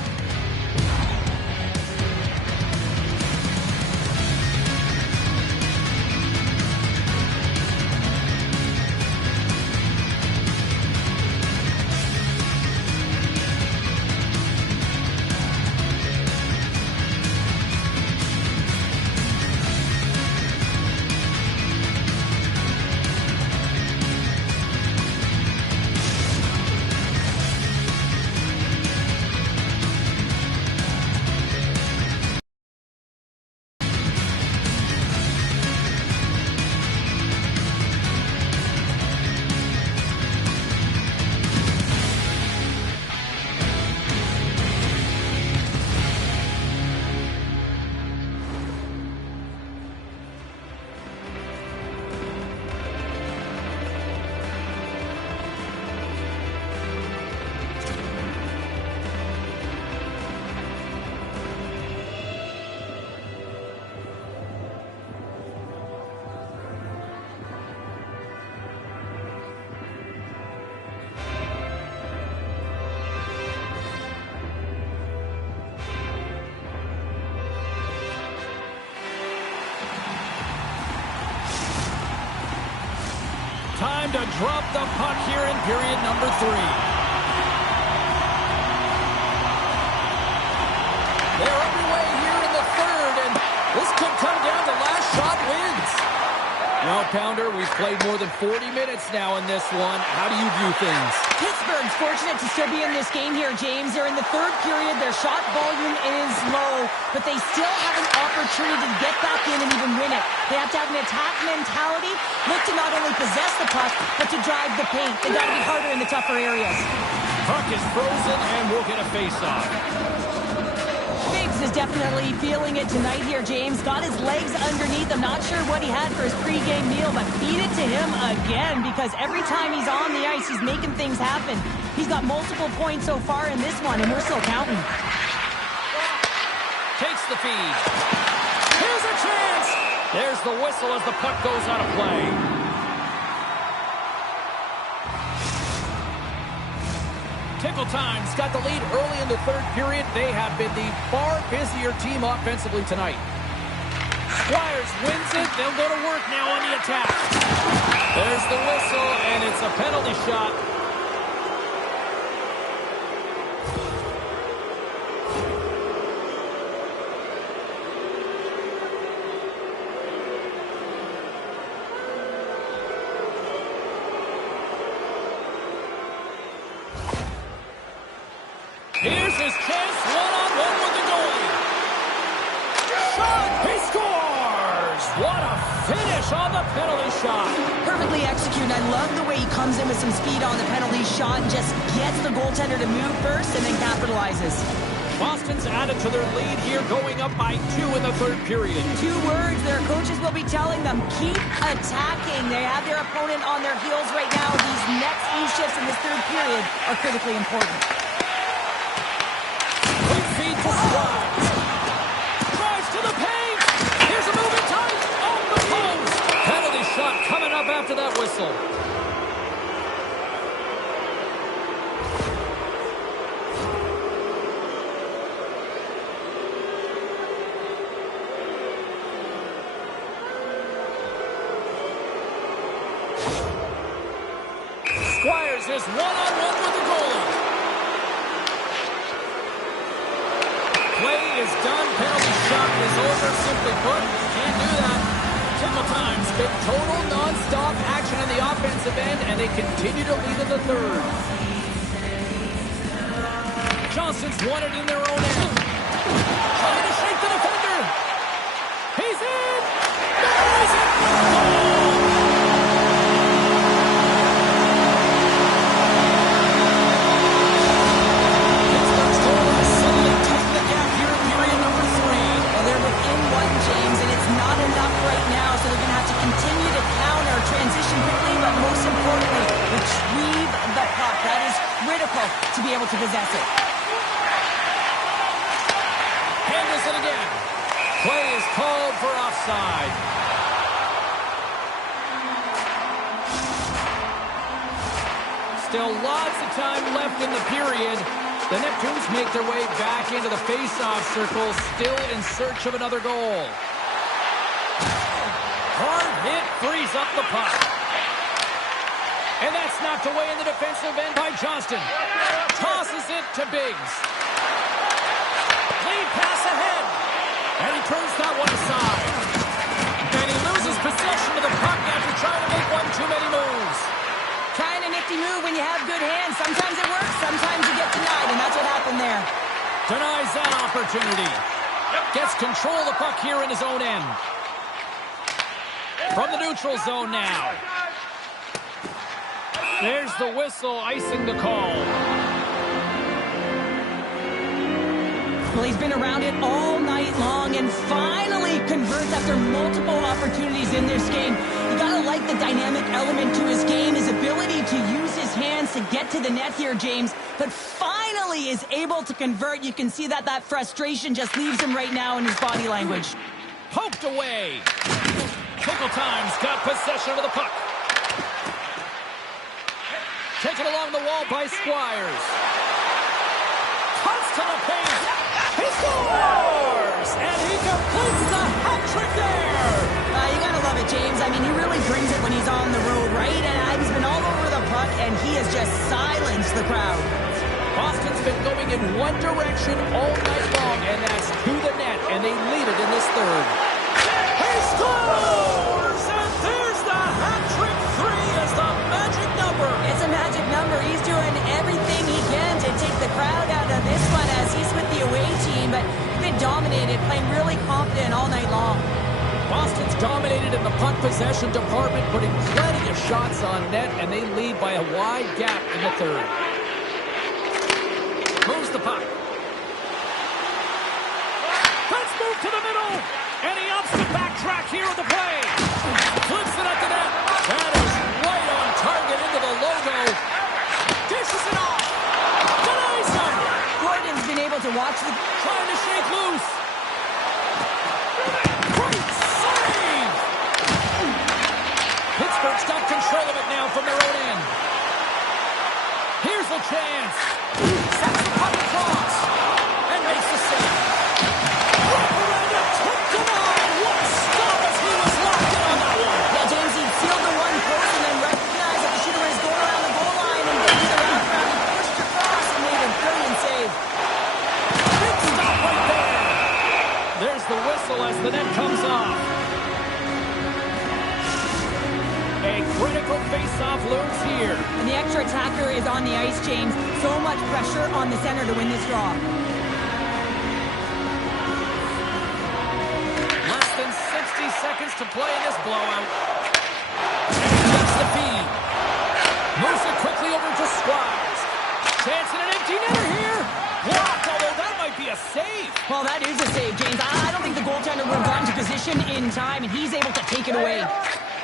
Time to drop the puck here in period number 3. They're underway here in the third, and this could come down to last shot wins. Well, Pounder, we've played more than 40 minutes now in this one. How do you view things? Pittsburgh's fortunate to still be in this game here, James. They're in the third period. Their shot volume is low, but they still have an opportunity to get back in and even win it. They have to have an attack mentality, look to not only possess the puck, but to drive the paint. They got to be harder in the tougher areas. Puck is frozen, and we'll get a face-off. Biggs is definitely feeling it tonight here, James. Got his legs underneath. I'm not sure what he had for his pregame meal, but feed it to him again, because every time he's on the ice, he's making things happen. He's got multiple points so far in this one, and we're still counting. Takes the feed. Here's a chance! There's the whistle as the puck goes out of play. Tickle Time's got the lead early in the third period. They have been the far busier team offensively tonight. Squires wins it. They'll go to work now on the attack. There's the whistle, and it's a penalty shot. Here's his chance, one-on-one with the goalie. Shot, he scores! What a finish on the penalty shot. Perfectly executed. I love the way he comes in with some speed on the penalty shot and just gets the goaltender to move first and then capitalizes. Boston's added to their lead here, going up by 2 in the third period. 2 words their coaches will be telling them: keep attacking. They have their opponent on their heels right now. These next few shifts in this third period are critically important. Squires. Drives to the paint. Here's a move in tight. Off the post. Penalty shot coming up after that whistle. Squires is one-on-one with the goalie. Play is done. Penalty shot is over. Simply put, can't do that. Tickle Time's been total non-stop action in the offensive end, and they continue to lead in the third. Johnson's won it in their own end. Trying to shake the defender. He's in. No, he's in. Goal! James, and it's not enough right now, so they're going to have to continue to counter, transition quickly, but most importantly, retrieve the puck. That is critical to be able to possess it. Handles it again. Play is called for offside. Still lots of time left in the period. The Neptunes make their way back into the face-off circle, still in search of another goal. Hard hit frees up the puck. And that's knocked away in the defensive end by Johnston. Tosses it to Biggs. Lead pass ahead. And he turns that one aside. And he loses possession of the puck after trying to make one too many moves. Kind of nifty move when you have good hands. Sometimes it works, sometimes you get denied, and that's what happened there. Denies that opportunity. Gets control of the puck here in his own end. From the neutral zone now. There's the whistle, icing the call. Well, he's been around it all night long and finally converts after multiple opportunities in this game. You gotta like the dynamic element to his game, his ability to use his hands to get to the net here, James. But finally is able to convert. You can see that frustration just leaves him right now in his body language. Poked away. Tickle Time's got possession of the puck. Taken along the wall by Squires. Cuts to the paint. He scores! And he completes the hat trick there! You gotta love it, James. I mean, he really brings it when he's on the road, right? And he's been has just silenced the crowd. Boston's been going in one direction all night long, and that's to the net, and they lead it in this third. He scores! And there's the hat-trick three as the magic number. It's a magic number. He's doing everything he can to take the crowd out of this one as he's with the away team, but he's been dominated, playing really confident all night long. Boston's dominated in the puck possession department, putting plenty of shots on net, and they lead by a wide gap in the third. Moves the puck. Let's move to the middle. And he opts to backtrack here with the play. Flips it at the net. That is right on target into the logo. Dishes it off. Denies him. Gordon's been able to watch the... Trying to shake loose. Great save. Pittsburgh's got control of it now from their own end. Here's a chance. Sets the puck across. And makes the save. Wrap around it. Tipped him on. What a stop as he was locked in on that one. Yeah, James, he sealed the one post and then recognized that the shooter was going around the goal line and getting to the wraparound. He pushed across and made a brilliant save. Big stop right there. There's the whistle as the net comes off. A critical face-off looms here. And the extra attacker is on the ice, James. So much pressure on the center to win this draw. Less than 60 seconds to play in this blowout. And he gets the feed. Moves it quickly over to Squires. Chance in an empty netter here. Blocked, although that might be a save. Well, that is a save, James. I don't think the goaltender would have gotten to position in time, and he's able to take it away.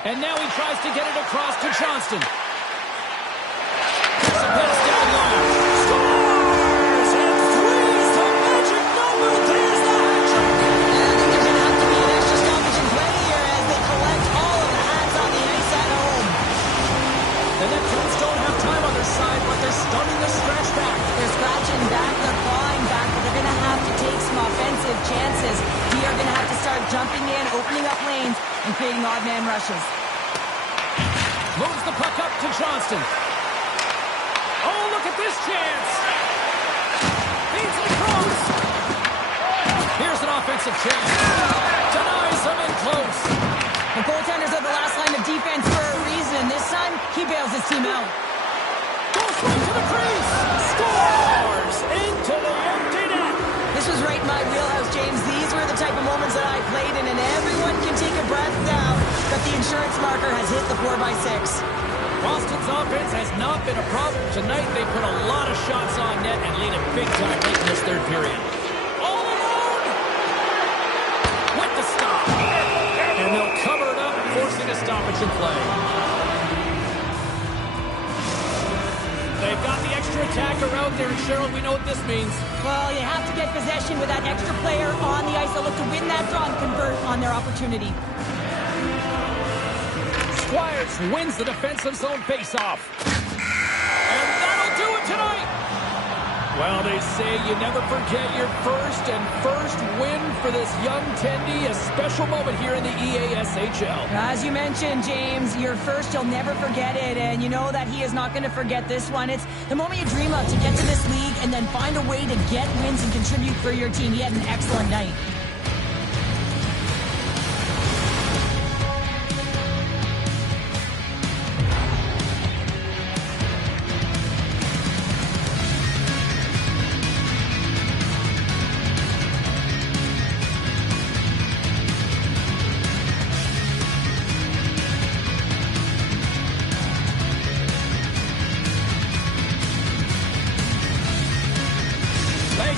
And now he tries to get it across to Johnston. Gets a pass down low. Scores! And three's the magic number. There's the hat-trick. And I think there's going to have to be an extra stoppage in play here as they collect all of the hats on the ice at home. The Neptunes don't have time on their side, but they're starting to scratch back. They're scratching back, they're clawing back, but they're going to have to take some offensive chances. We are going to have to start jumping in, opening up lanes, and creating odd man rushes. Moves the puck up to Johnston. Oh, look at this chance. Feeds it across. Here's an offensive chance. Denies him in close. The goaltenders are the last line of defense for a reason, and this time, he bails his team out. Goes right to the crease. Scores into the empty net. This was right in my wheelhouse, James. These were the type of moments that I played in, and everyone can take a breath now, but the insurance marker has hit the 4x6. Boston's offense has not been a problem tonight. They put a lot of shots on net and lead it big time late in this third period. All alone. With the stop. And they'll cover it up, forcing a stoppage in play. They've got the extra attacker out there, and Cheryl, we know what this means. Well, you have to get possession with that extra player on the ice. They'll look to win that draw and convert on their opportunity. Squires wins the defensive zone faceoff. And that'll do it tonight. Well, they say you never forget your first win for this young Tendy. A special moment here in the EASHL. As you mentioned, James, your first, you'll never forget it, and you know that he is not going to forget this one. It's the moment you dream of to get to this league and then find a way to get wins and contribute for your team. He had an excellent night.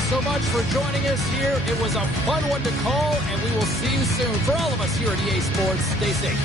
So much for joining us here. It was a fun one to call, and we will see you soon. For all of us here at EA Sports, stay safe.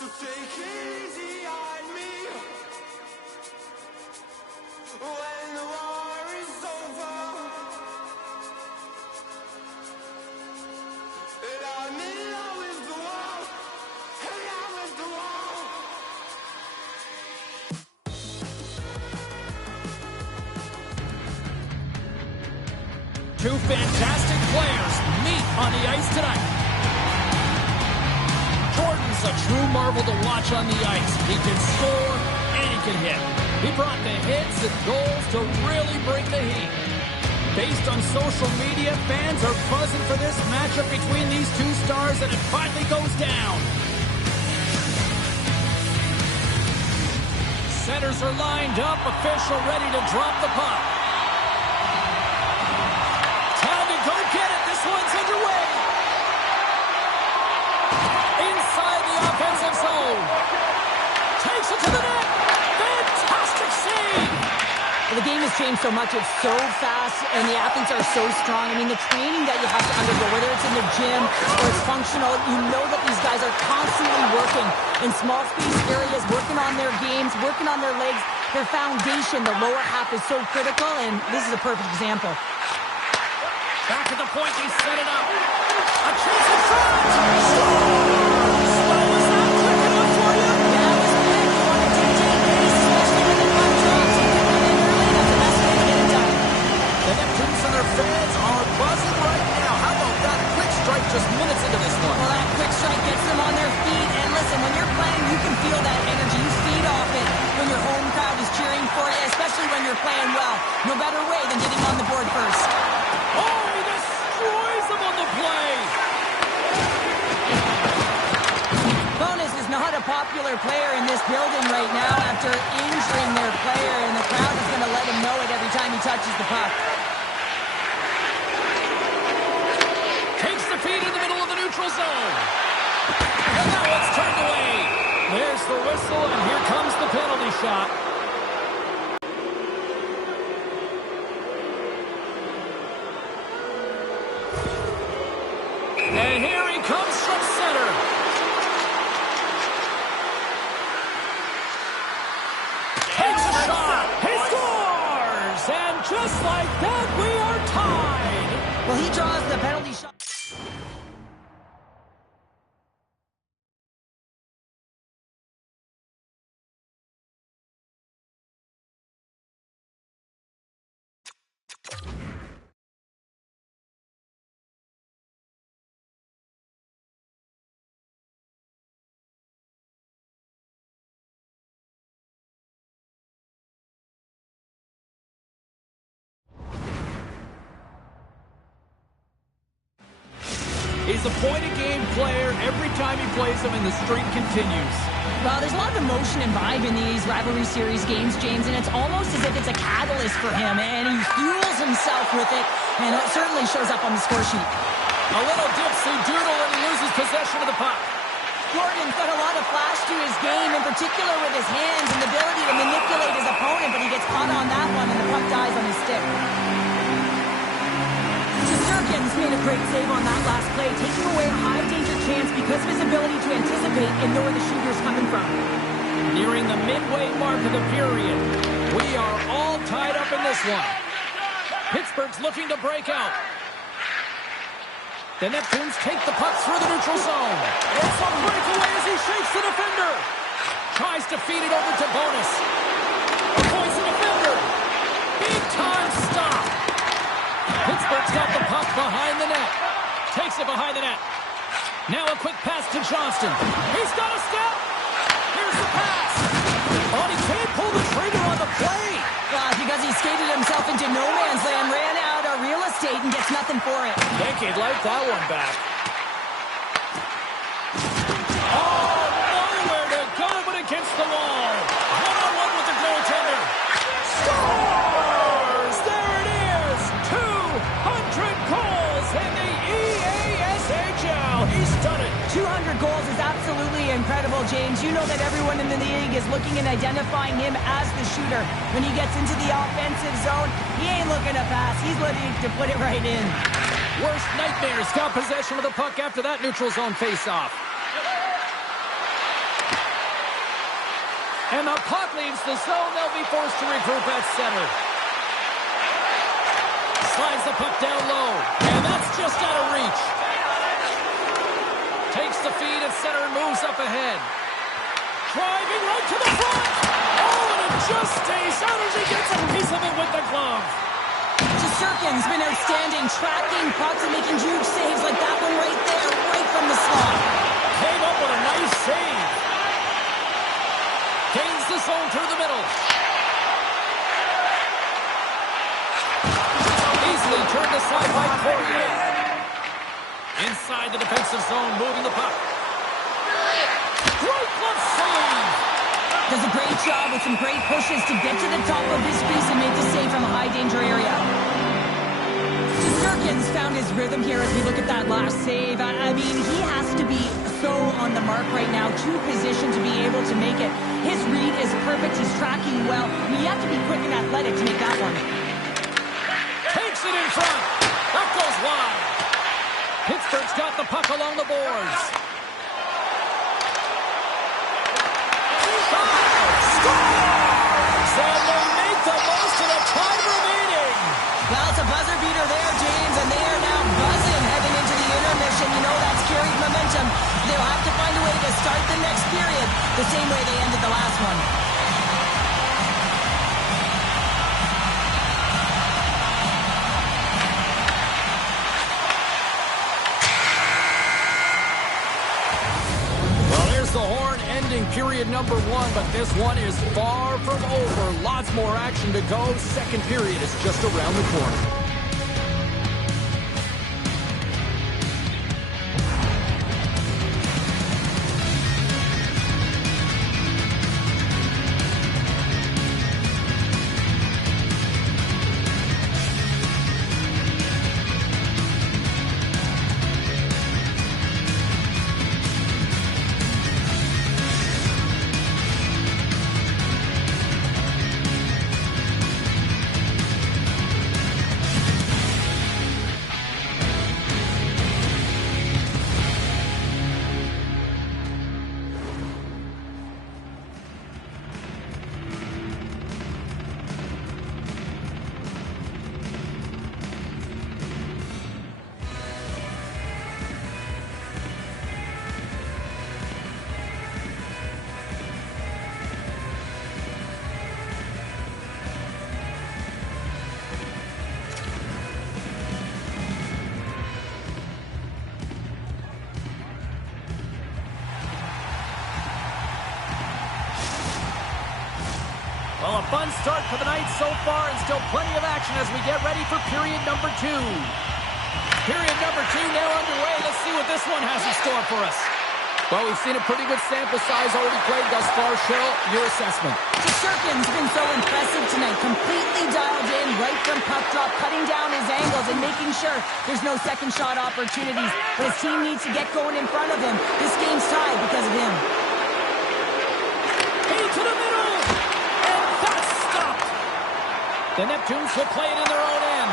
So take it easy on me when the war is over, and I'm in love with the wall, in love with the wall. Two fantastic players meet on the ice tonight. Jordan's a true marvel to watch on the ice. He can score and he can hit. He brought the hits and goals to really bring the heat. Based on social media, fans are buzzing for this matchup between these two stars, and it finally goes down. Centers are lined up, official ready to drop the puck. Time to go get it. This one's underway. Inside the offensive zone. Takes it to the net. Fantastic save. Well, the game has changed so much. It's so fast, and the athletes are so strong. I mean, the training that you have to undergo, whether it's in the gym or it's functional, you know that these guys are constantly working in small space areas, working on their games, working on their legs. Their foundation, the lower half, is so critical, and this is a perfect example. Back at the point, they set it up. A chance at front. Scores! Well, was that quick enough for you? Yeah, it was quick. You want to dictate pace, especially when the puck drops. You get them in early. That's the best way to get it done. The Neptunes and their fans are buzzing right now. How about that quick strike just minutes into this one? Well, that quick strike gets them on their feet. And listen, when you're playing, you can feel that energy. You feed off it when your home crowd is cheering for you, especially when you're playing well. No better way than getting on the board first. Oh, he destroys them on the play. Bowness is not a popular player in this building right now after injuring their player, and the crowd is going to let him know it every time he touches the puck. Takes the feed in the middle of the neutral zone. And now it's turned away. There's the whistle, and here comes the penalty shot. And here he comes from center. Takes a shot. He scores! And just like that, we are tied. Well, he draws the penalty shot. He's a point-a-game player every time he plays them, and the streak continues. Well, there's a lot of emotion and vibe in these rivalry series games, James, and it's almost as if it's a catalyst for him, and he fuels himself with it, and it certainly shows up on the score sheet. A little dipsy-doodle, and he loses possession of the puck. Jordan's got a lot of flash to his game, in particular with his hands and the ability to manipulate his opponent, but he gets caught on that one, and the puck dies on his stick. Shesterkin's made a great save on that last play, taking away a high-danger chance because of his ability to anticipate and know where the shooter's coming from. Nearing the midway mark of the period, we are all tied up in this one. Pittsburgh's looking to break out. The Neptunes take the puck through the neutral zone. It's a breakaway as he shakes the defender. Tries to feed it over to Bowness. Avoids the defender. Big time stop. Pittsburgh's got the puck behind the net. Takes it behind the net. Now a quick pass to Johnston. He's got a step. Here's the pass. Oh, he can't pull the trigger on the play. Because he skated himself into no man's land, ran out of real estate, and gets nothing for it. Think he'd like that one back. Oh, nowhere to go but against the wall. One-on-one with the goaltender. Scores! There it is! 200 goals in the EASHL. He's done it. 200 goals is absolutely incredible, James. You know that everyone in the league is looking and identifying him as the shooter. When he gets into the offensive zone, he ain't looking to pass. He's looking to put it right in. Worst nightmares got possession of the puck after that neutral zone face-off. And the puck leaves the zone. They'll be forced to regroup at center. Slides the puck down low. And that's just out of reach. Takes the feed at center and moves up ahead. Driving right to the front. Oh, and it just stays out as he gets a piece of it with the glove. Shesterkin's been outstanding, tracking pucks and making huge saves like that one right there, right from the slot. Came up with a nice save. Gains the zone through the middle. Easily turned aside by Poirier. Inside the defensive zone, moving the puck. Great glove save. Does a great job with some great pushes to get to the top of his crease and make the save from a high danger area. Shesterkin's found his rhythm here as we look at that last save. I mean, he has to be so on the mark right now, too positioned to be able to make it. His read is perfect. He's tracking well. I mean, you have to be quick and athletic to make that one. Takes it in front. That goes wide. Pittsburgh's got the puck along the boards. Scores! And they make the most of the time remaining. Well, it's a buzzer beater there, James, and they are now buzzing heading into the intermission. You know that's carried momentum. They'll have to find a way to start the next period the same way they ended the last one. The horn ending period number 1, but this one is far from over. Lots more action to go. Second period is just around the corner. Well, a fun start for the night so far, and still plenty of action as we get ready for period number 2. Period number 2 now underway. Let's see what this one has in store for us. Well, we've seen a pretty good sample size already played thus far. Cheryl, your assessment. Shesterkin's been so impressive tonight. Completely dialed in right from puck drop, cutting down his angles and making sure there's no second shot opportunities. But his team needs to get going in front of him. This game's tied because of him. Into the middle! And that's stopped! The Neptunes will play it in their own end.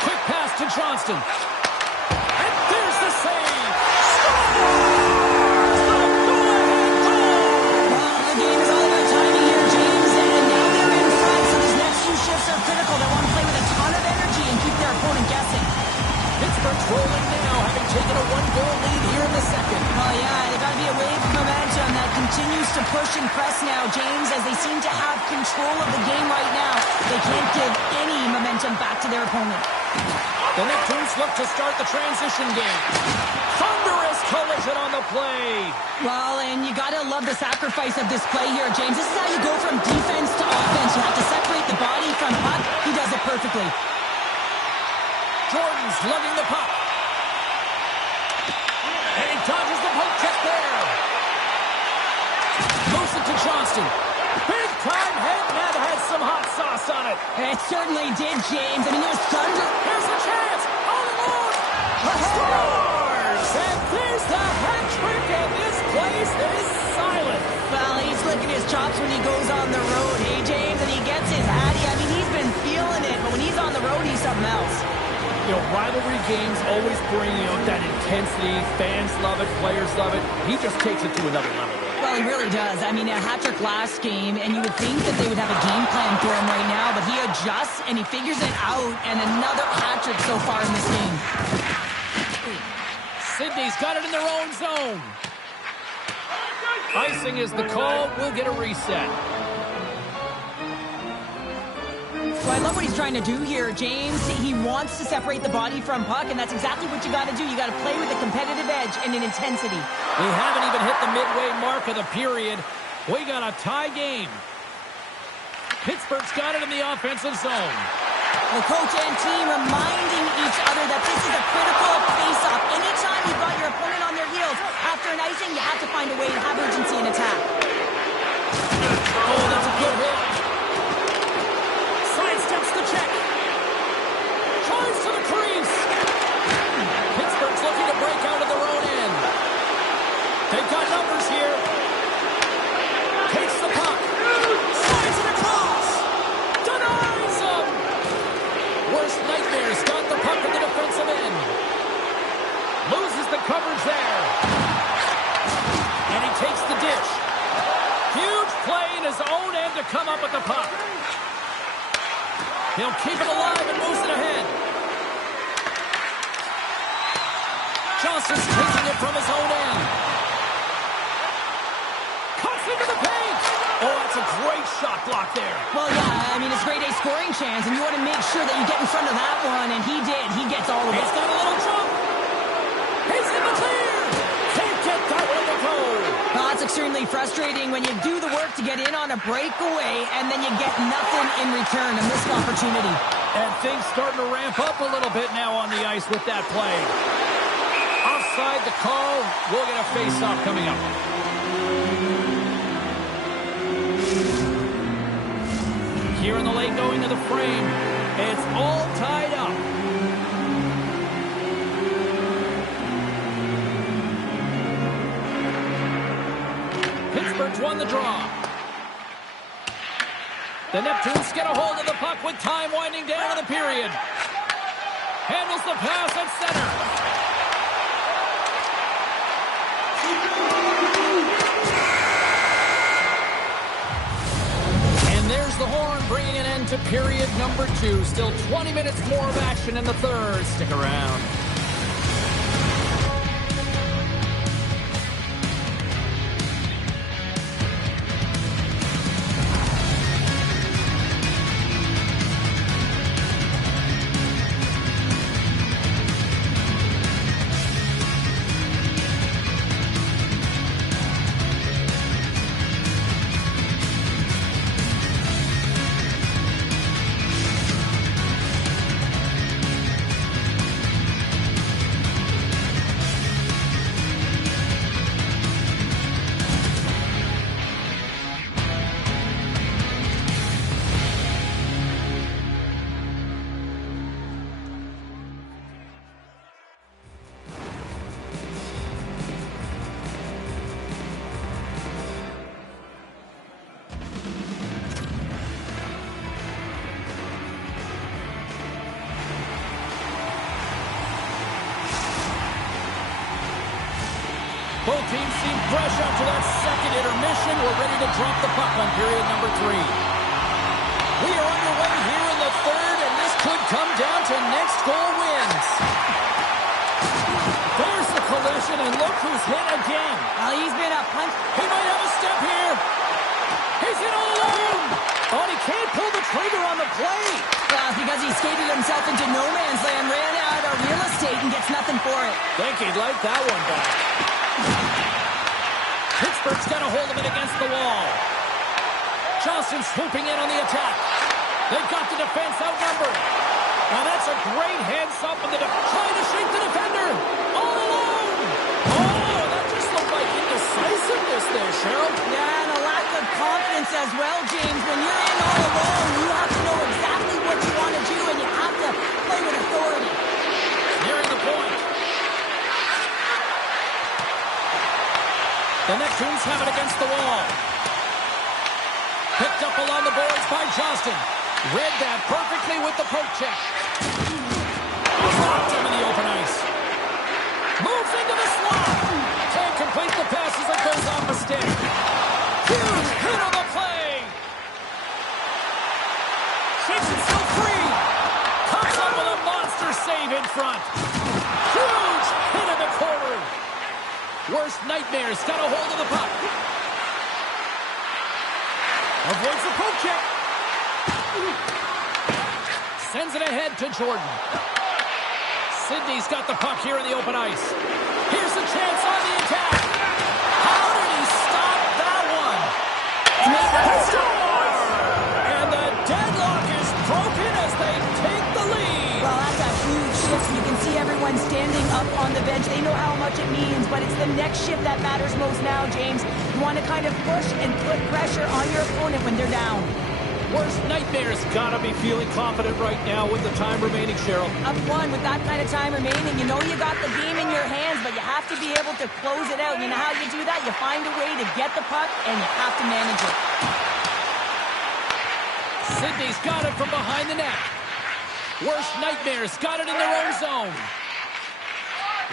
Quick pass to Johnston. And there's the save! Pittsburgh's rolling now, having taken a one-goal lead here in the second. Oh, yeah, they got to be a wave of momentum that continues to push and press now, James, as they seem to have control of the game right now. They can't give any momentum back to their opponent. The Neptunes look to start the transition game. Thunderous collision on the play. Well, and you got to love the sacrifice of this play here, James. This is how you go from defense to offense. You have to separate the body from puck. He does it perfectly. Jordan's lugging the puck. And he dodges the poke check there. Moves it to Johnston. Big time head, and that had some hot sauce on it. It certainly did, James. I mean, it was thunder. Here's the chance. All alone. Scores! And there's the hat trick, and this place is silent. Well, he's licking his chops when he goes on the road, hey, James? And he gets his hattie. I mean, he's been feeling it, but when he's on the road, he's something else. You know, rivalry games always bring, that intensity. Fans love it. Players love it. He just takes it to another level. Well, he really does. I mean, a hat-trick last game, and you would think that they would have a game plan for him right now, but he adjusts and he figures it out, and another hat-trick so far in this game. Sydney's got it in their own zone. Icing is the call. We'll get a reset. So I love what he's trying to do here, James. He wants to separate the body from puck, and that's exactly what you got to do. You got to play with a competitive edge and an intensity. We haven't even hit the midway mark of the period. We got a tie game. Pittsburgh's got it in the offensive zone. The coach and team reminding each other that this is a critical face-off. Anytime you've got your opponent on their heels after an icing, you have to find a way to have urgency in attack. Oh, that's a good hit. Sidesteps the check. Drives to the crease. Pittsburgh's looking to break out of their own end. They've got numbers here. Takes the puck. Slides it across. Denies him. Worst nightmares. Got the puck in the defensive end. Loses the coverage there. And he takes the dish. Huge play in his own end to come up with the puck. He'll keep it alive and moves it ahead. Johnson's taking it from his own end. Cuts into the paint. Oh, that's a great shot block there. Well, yeah, I mean, it's grade A scoring chance, and you want to make sure that you get in front of that one, and he did. He gets all of it. He's got a little jump. He's in the clear. Can't get that one to go. Well, that's extremely frustrating when you do the work to get in on a breakaway, and then you get nothing in return, a missed opportunity. And things starting to ramp up a little bit now on the ice with that play. Offside the call. We'll get a face-off coming up. Here in the lane going to the frame. It's all tied up. Pittsburgh's won the draw. The Neptunes get a hold of the puck with time winding down in the period. Handles the pass at center. And there's the horn bringing an end to period number 2. Still 20 minutes more of action in the third. Stick around. Both teams seem fresh after that second intermission. We're ready to drop the puck on period number 3. We are underway here in the third, and this could come down to next goal wins. There's the collision, and look who's hit again. Well, he's been a punch. He might have a step here. He's in all alone. Oh, he can't pull the trigger on the play. Well, because he skated himself into no man's land, ran out of real estate, and gets nothing for it. Think he'd like that one back. Pittsburgh's got a hold of it against the wall. Johnson swooping in on the attack. They've got the defense outnumbered. Now that's a great heads-up, and trying to shake the defender. All alone. Oh, that just looked like indecisiveness there, Cheryl. Yeah, and a lack of confidence as well, James. When you're in all alone, you have to know exactly what you want to do, and you have to play with authority. Nearing the point. The Neptunes have it against the wall. Picked up along the boards by Johnston. Read that perfectly with the poke check. Blocked him in the open ice. Moves into the slot. Can't complete the pass as it goes off a stick. front. Huge hit in the corner. Worst nightmares got a hold of the puck. Avoids the poke check. Sends it ahead to Jordan. Sidney's got the puck here in the open ice. Here's a chance on the attack. How did he stop that one? Score! And the deadlock is broken as they take the lead. Well, that's a huge shift. You can see everyone standing up on the bench. They know how much it means, but it's the next shift that matters most now, James. You want to kind of push and put pressure on your opponent when they're down. Worst nightmares gotta be feeling confident right now with the time remaining, Cheryl. Up one with that kind of time remaining. You know you got the game in your hands, but you have to be able to close it out. You know how you do that? You find a way to get the puck, and you have to manage it. Sidney's got it from behind the net. Worst nightmares got it in their own zone.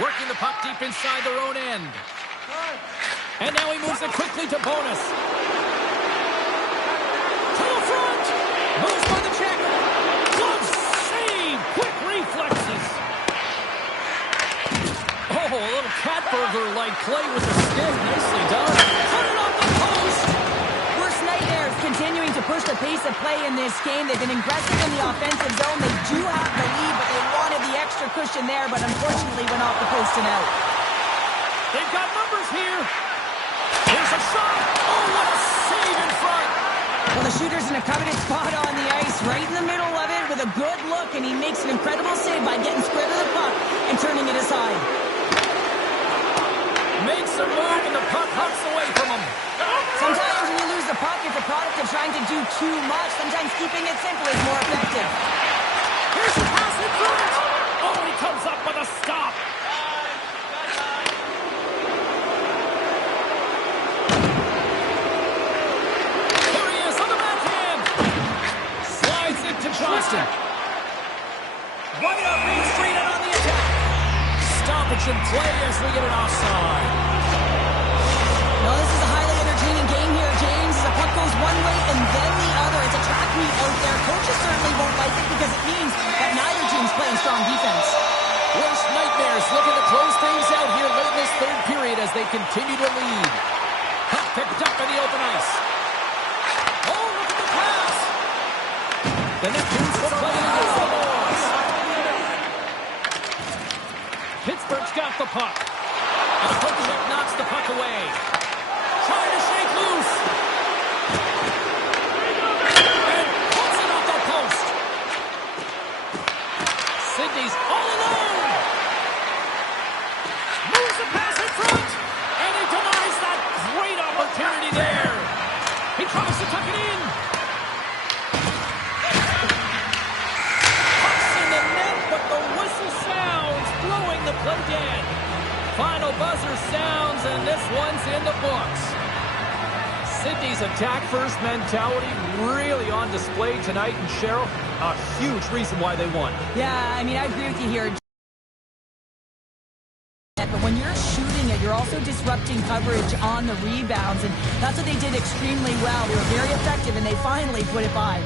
Working the puck deep inside their own end. And now he moves it quickly to Bonus. To the front. Moves by the check. Glove save. Quick reflexes. Oh, a little cat burglar-like play with the stick. Nicely done. Put it on the post. Worst nightmares continuing to push the pace of play in this game. They've been aggressive in the offensive zone. They do have the lead, but they wanted the extra cushion there, but unfortunately went off the post and out. They've got numbers here. Here's a shot. Oh, what a save in front. Well, the shooter's in a coveted spot on the ice, right in the middle of it with a good look, and he makes an incredible save by getting square to the puck and turning it aside. Makes a move, and the puck hops away from him. Sometimes when you lose the puck, it's a product of trying to do too much. Sometimes keeping it simple is more effective. Here's the pass in front. Oh, he comes up with a stop. Here he is on the backhand. Slides it to Johnston. Right up Main Street and on the attack. Stoppage in play as we get an offside. No, this is a highly entertaining game here, James. As the puck goes one way and then the other. It's a track meet out there. Coaches certainly won't like it because it means that neither team's playing strong defense. Worst nightmares looking to close things out here late in this third period as they continue to lead. Puck picked up in the open ice. Oh, look at the pass. The Neptunes will play it against the Boys. Pittsburgh's got the puck. And Kovacic knocks the puck away. Trying to shake loose. And puts it off the post. Sidney's all alone. Moves the pass in front. And he denies that great opportunity there. He tries to tuck it in. Puck's in the net, but the whistle sounds, blowing the play dead. Final buzzer sounds, and this one's in the books. Sidney's attack-first mentality really on display tonight, and Cheryl, a huge reason why they won. Yeah, I mean, I agree with you here. But when you're shooting it, you're also disrupting coverage on the rebounds, and that's what they did extremely well. They were very effective, and they finally put it by.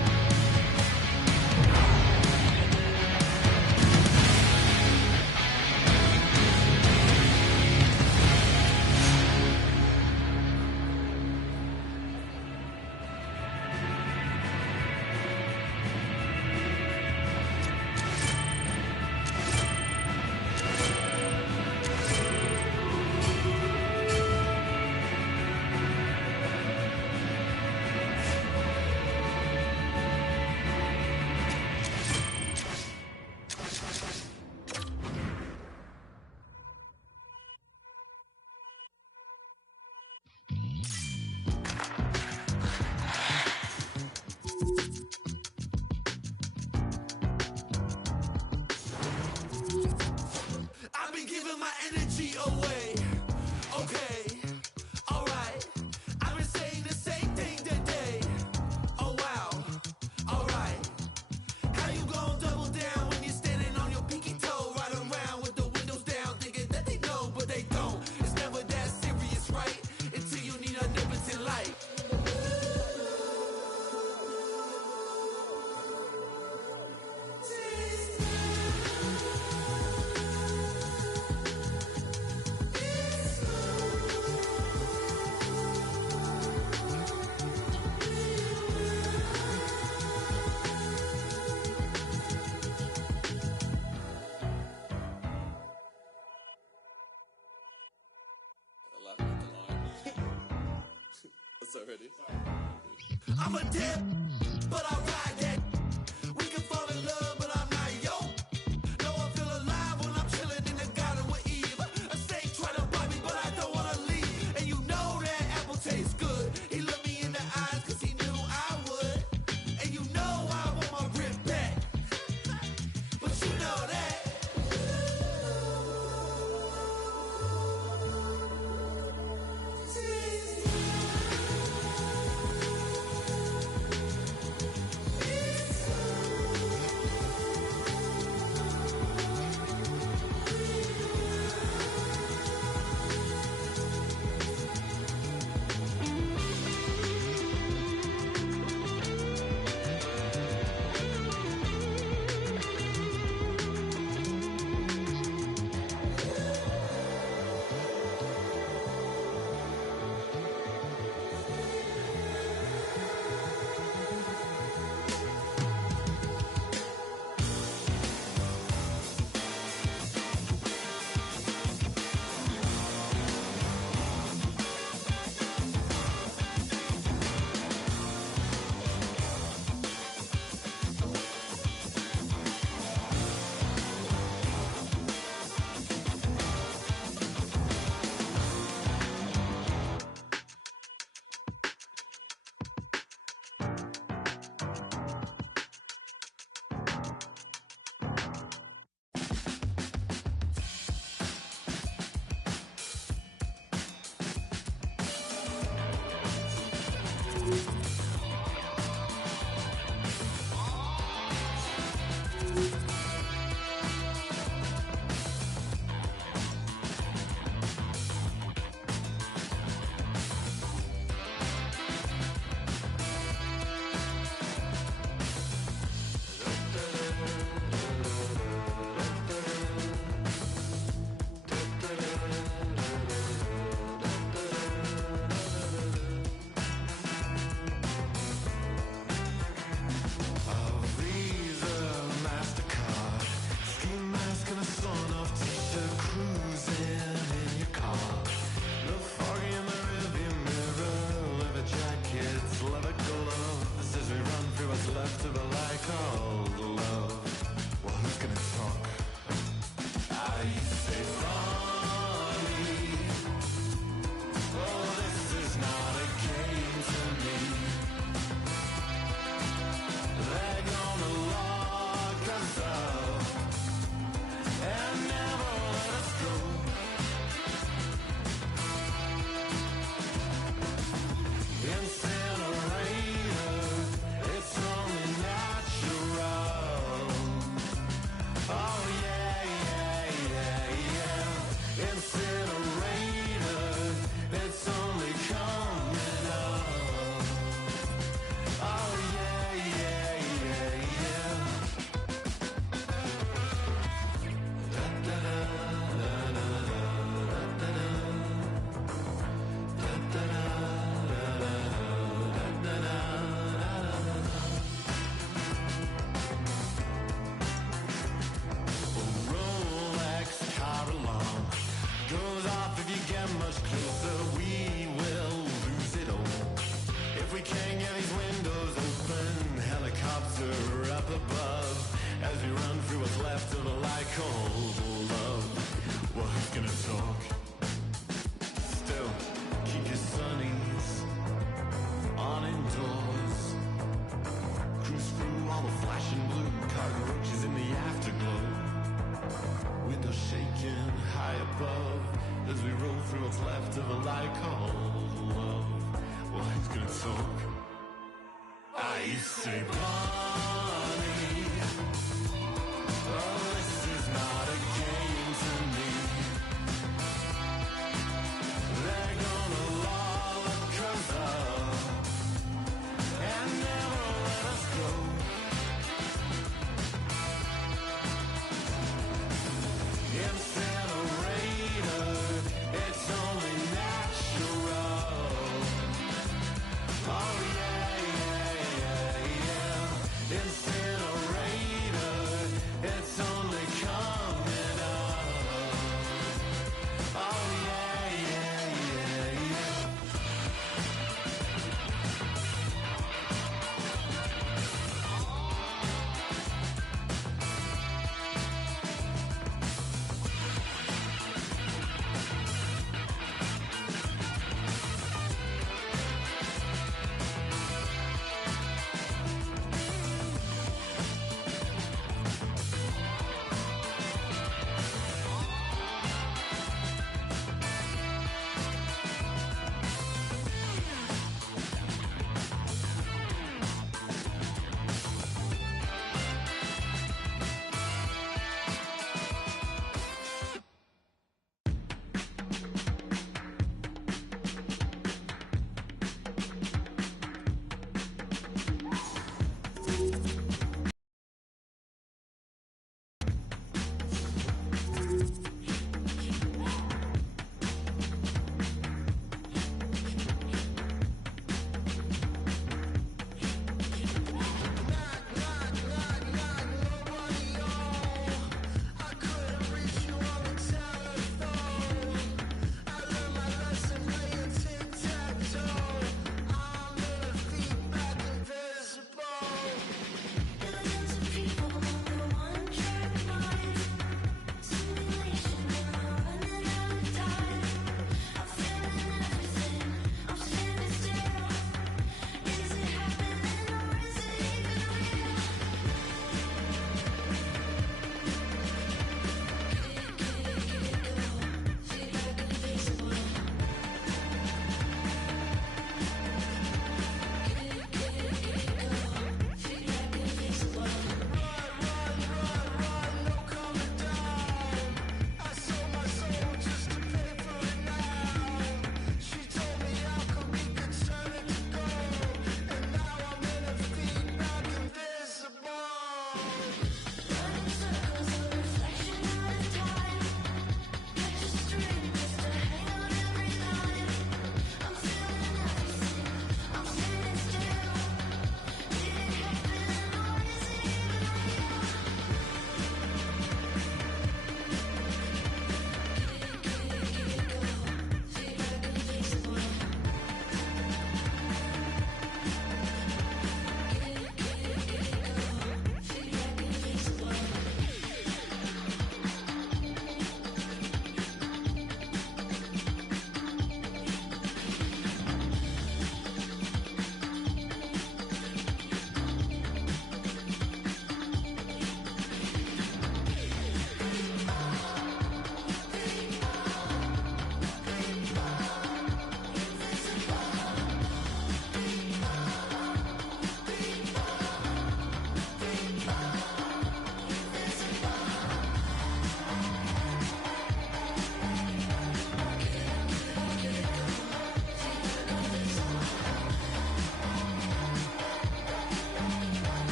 already. I'm a dip, but I ride that. We can fall in love, but I'm not yo. No, I feel alive when I'm chilling in the garden with Eve. A snake trying to bite me, but I don't wanna leave. And you know that apple tastes good. He looked me in the eyes cause he knew I would. And you know I want my rib back. But you know that.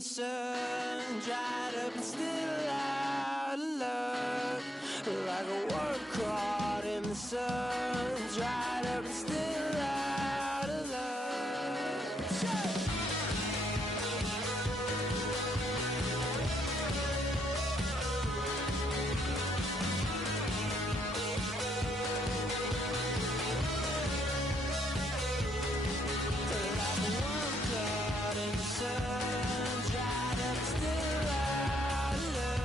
the sun, dried up and still out of luck. Like a worm caught in the sun, dried up and still out of luck. In the sun, dried up, still out of love.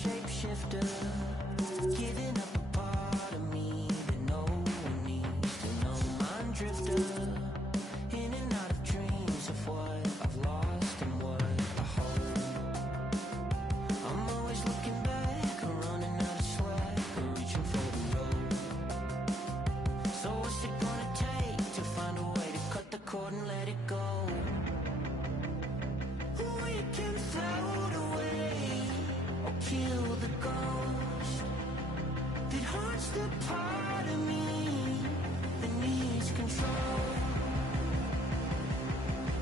shapeshifter, giving up a part of me that no one needs to know. Mind drifter, in and out of dreams of what I've lost and what I hold. I'm always looking back, running out of slack, reaching for the road. So what's it gonna take to find a way to cut the cord and let it go? We can float away or kill the ghost that haunts the part of me that needs control.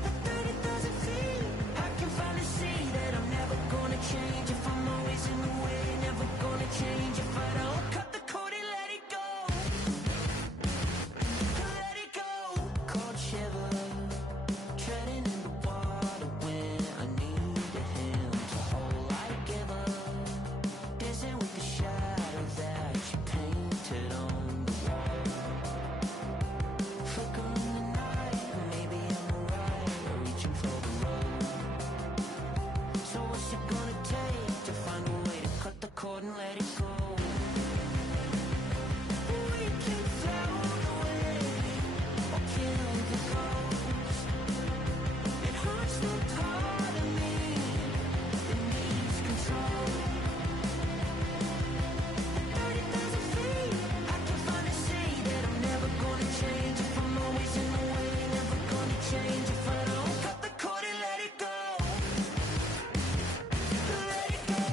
At 30,000 feet, I can finally see that I'm never gonna change if I'm always in the way. Never gonna change if I don't cut the cord and let it go. Let it go. Cold shiver, treading in the water when I need a hand to hold. I give up, dancing with the shadow that you painted on the wall. Flickering the night, maybe I'm alright, reaching for the road. So what's it gonna take to find a way to cut the cord and let it go? We can float away or kill the ghost. It hurts the part of me that needs control. At 30,000 feet, I can finally see that I'm never gonna change if I'm always in the way. Never gonna change if I don't cut the cord and let it go. Let it go.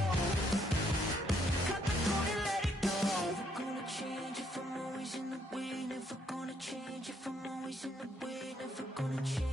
Cut the cord and let it go. Never gonna change if I'm always in the way. Never gonna change if I'm always in the way. Never gonna change.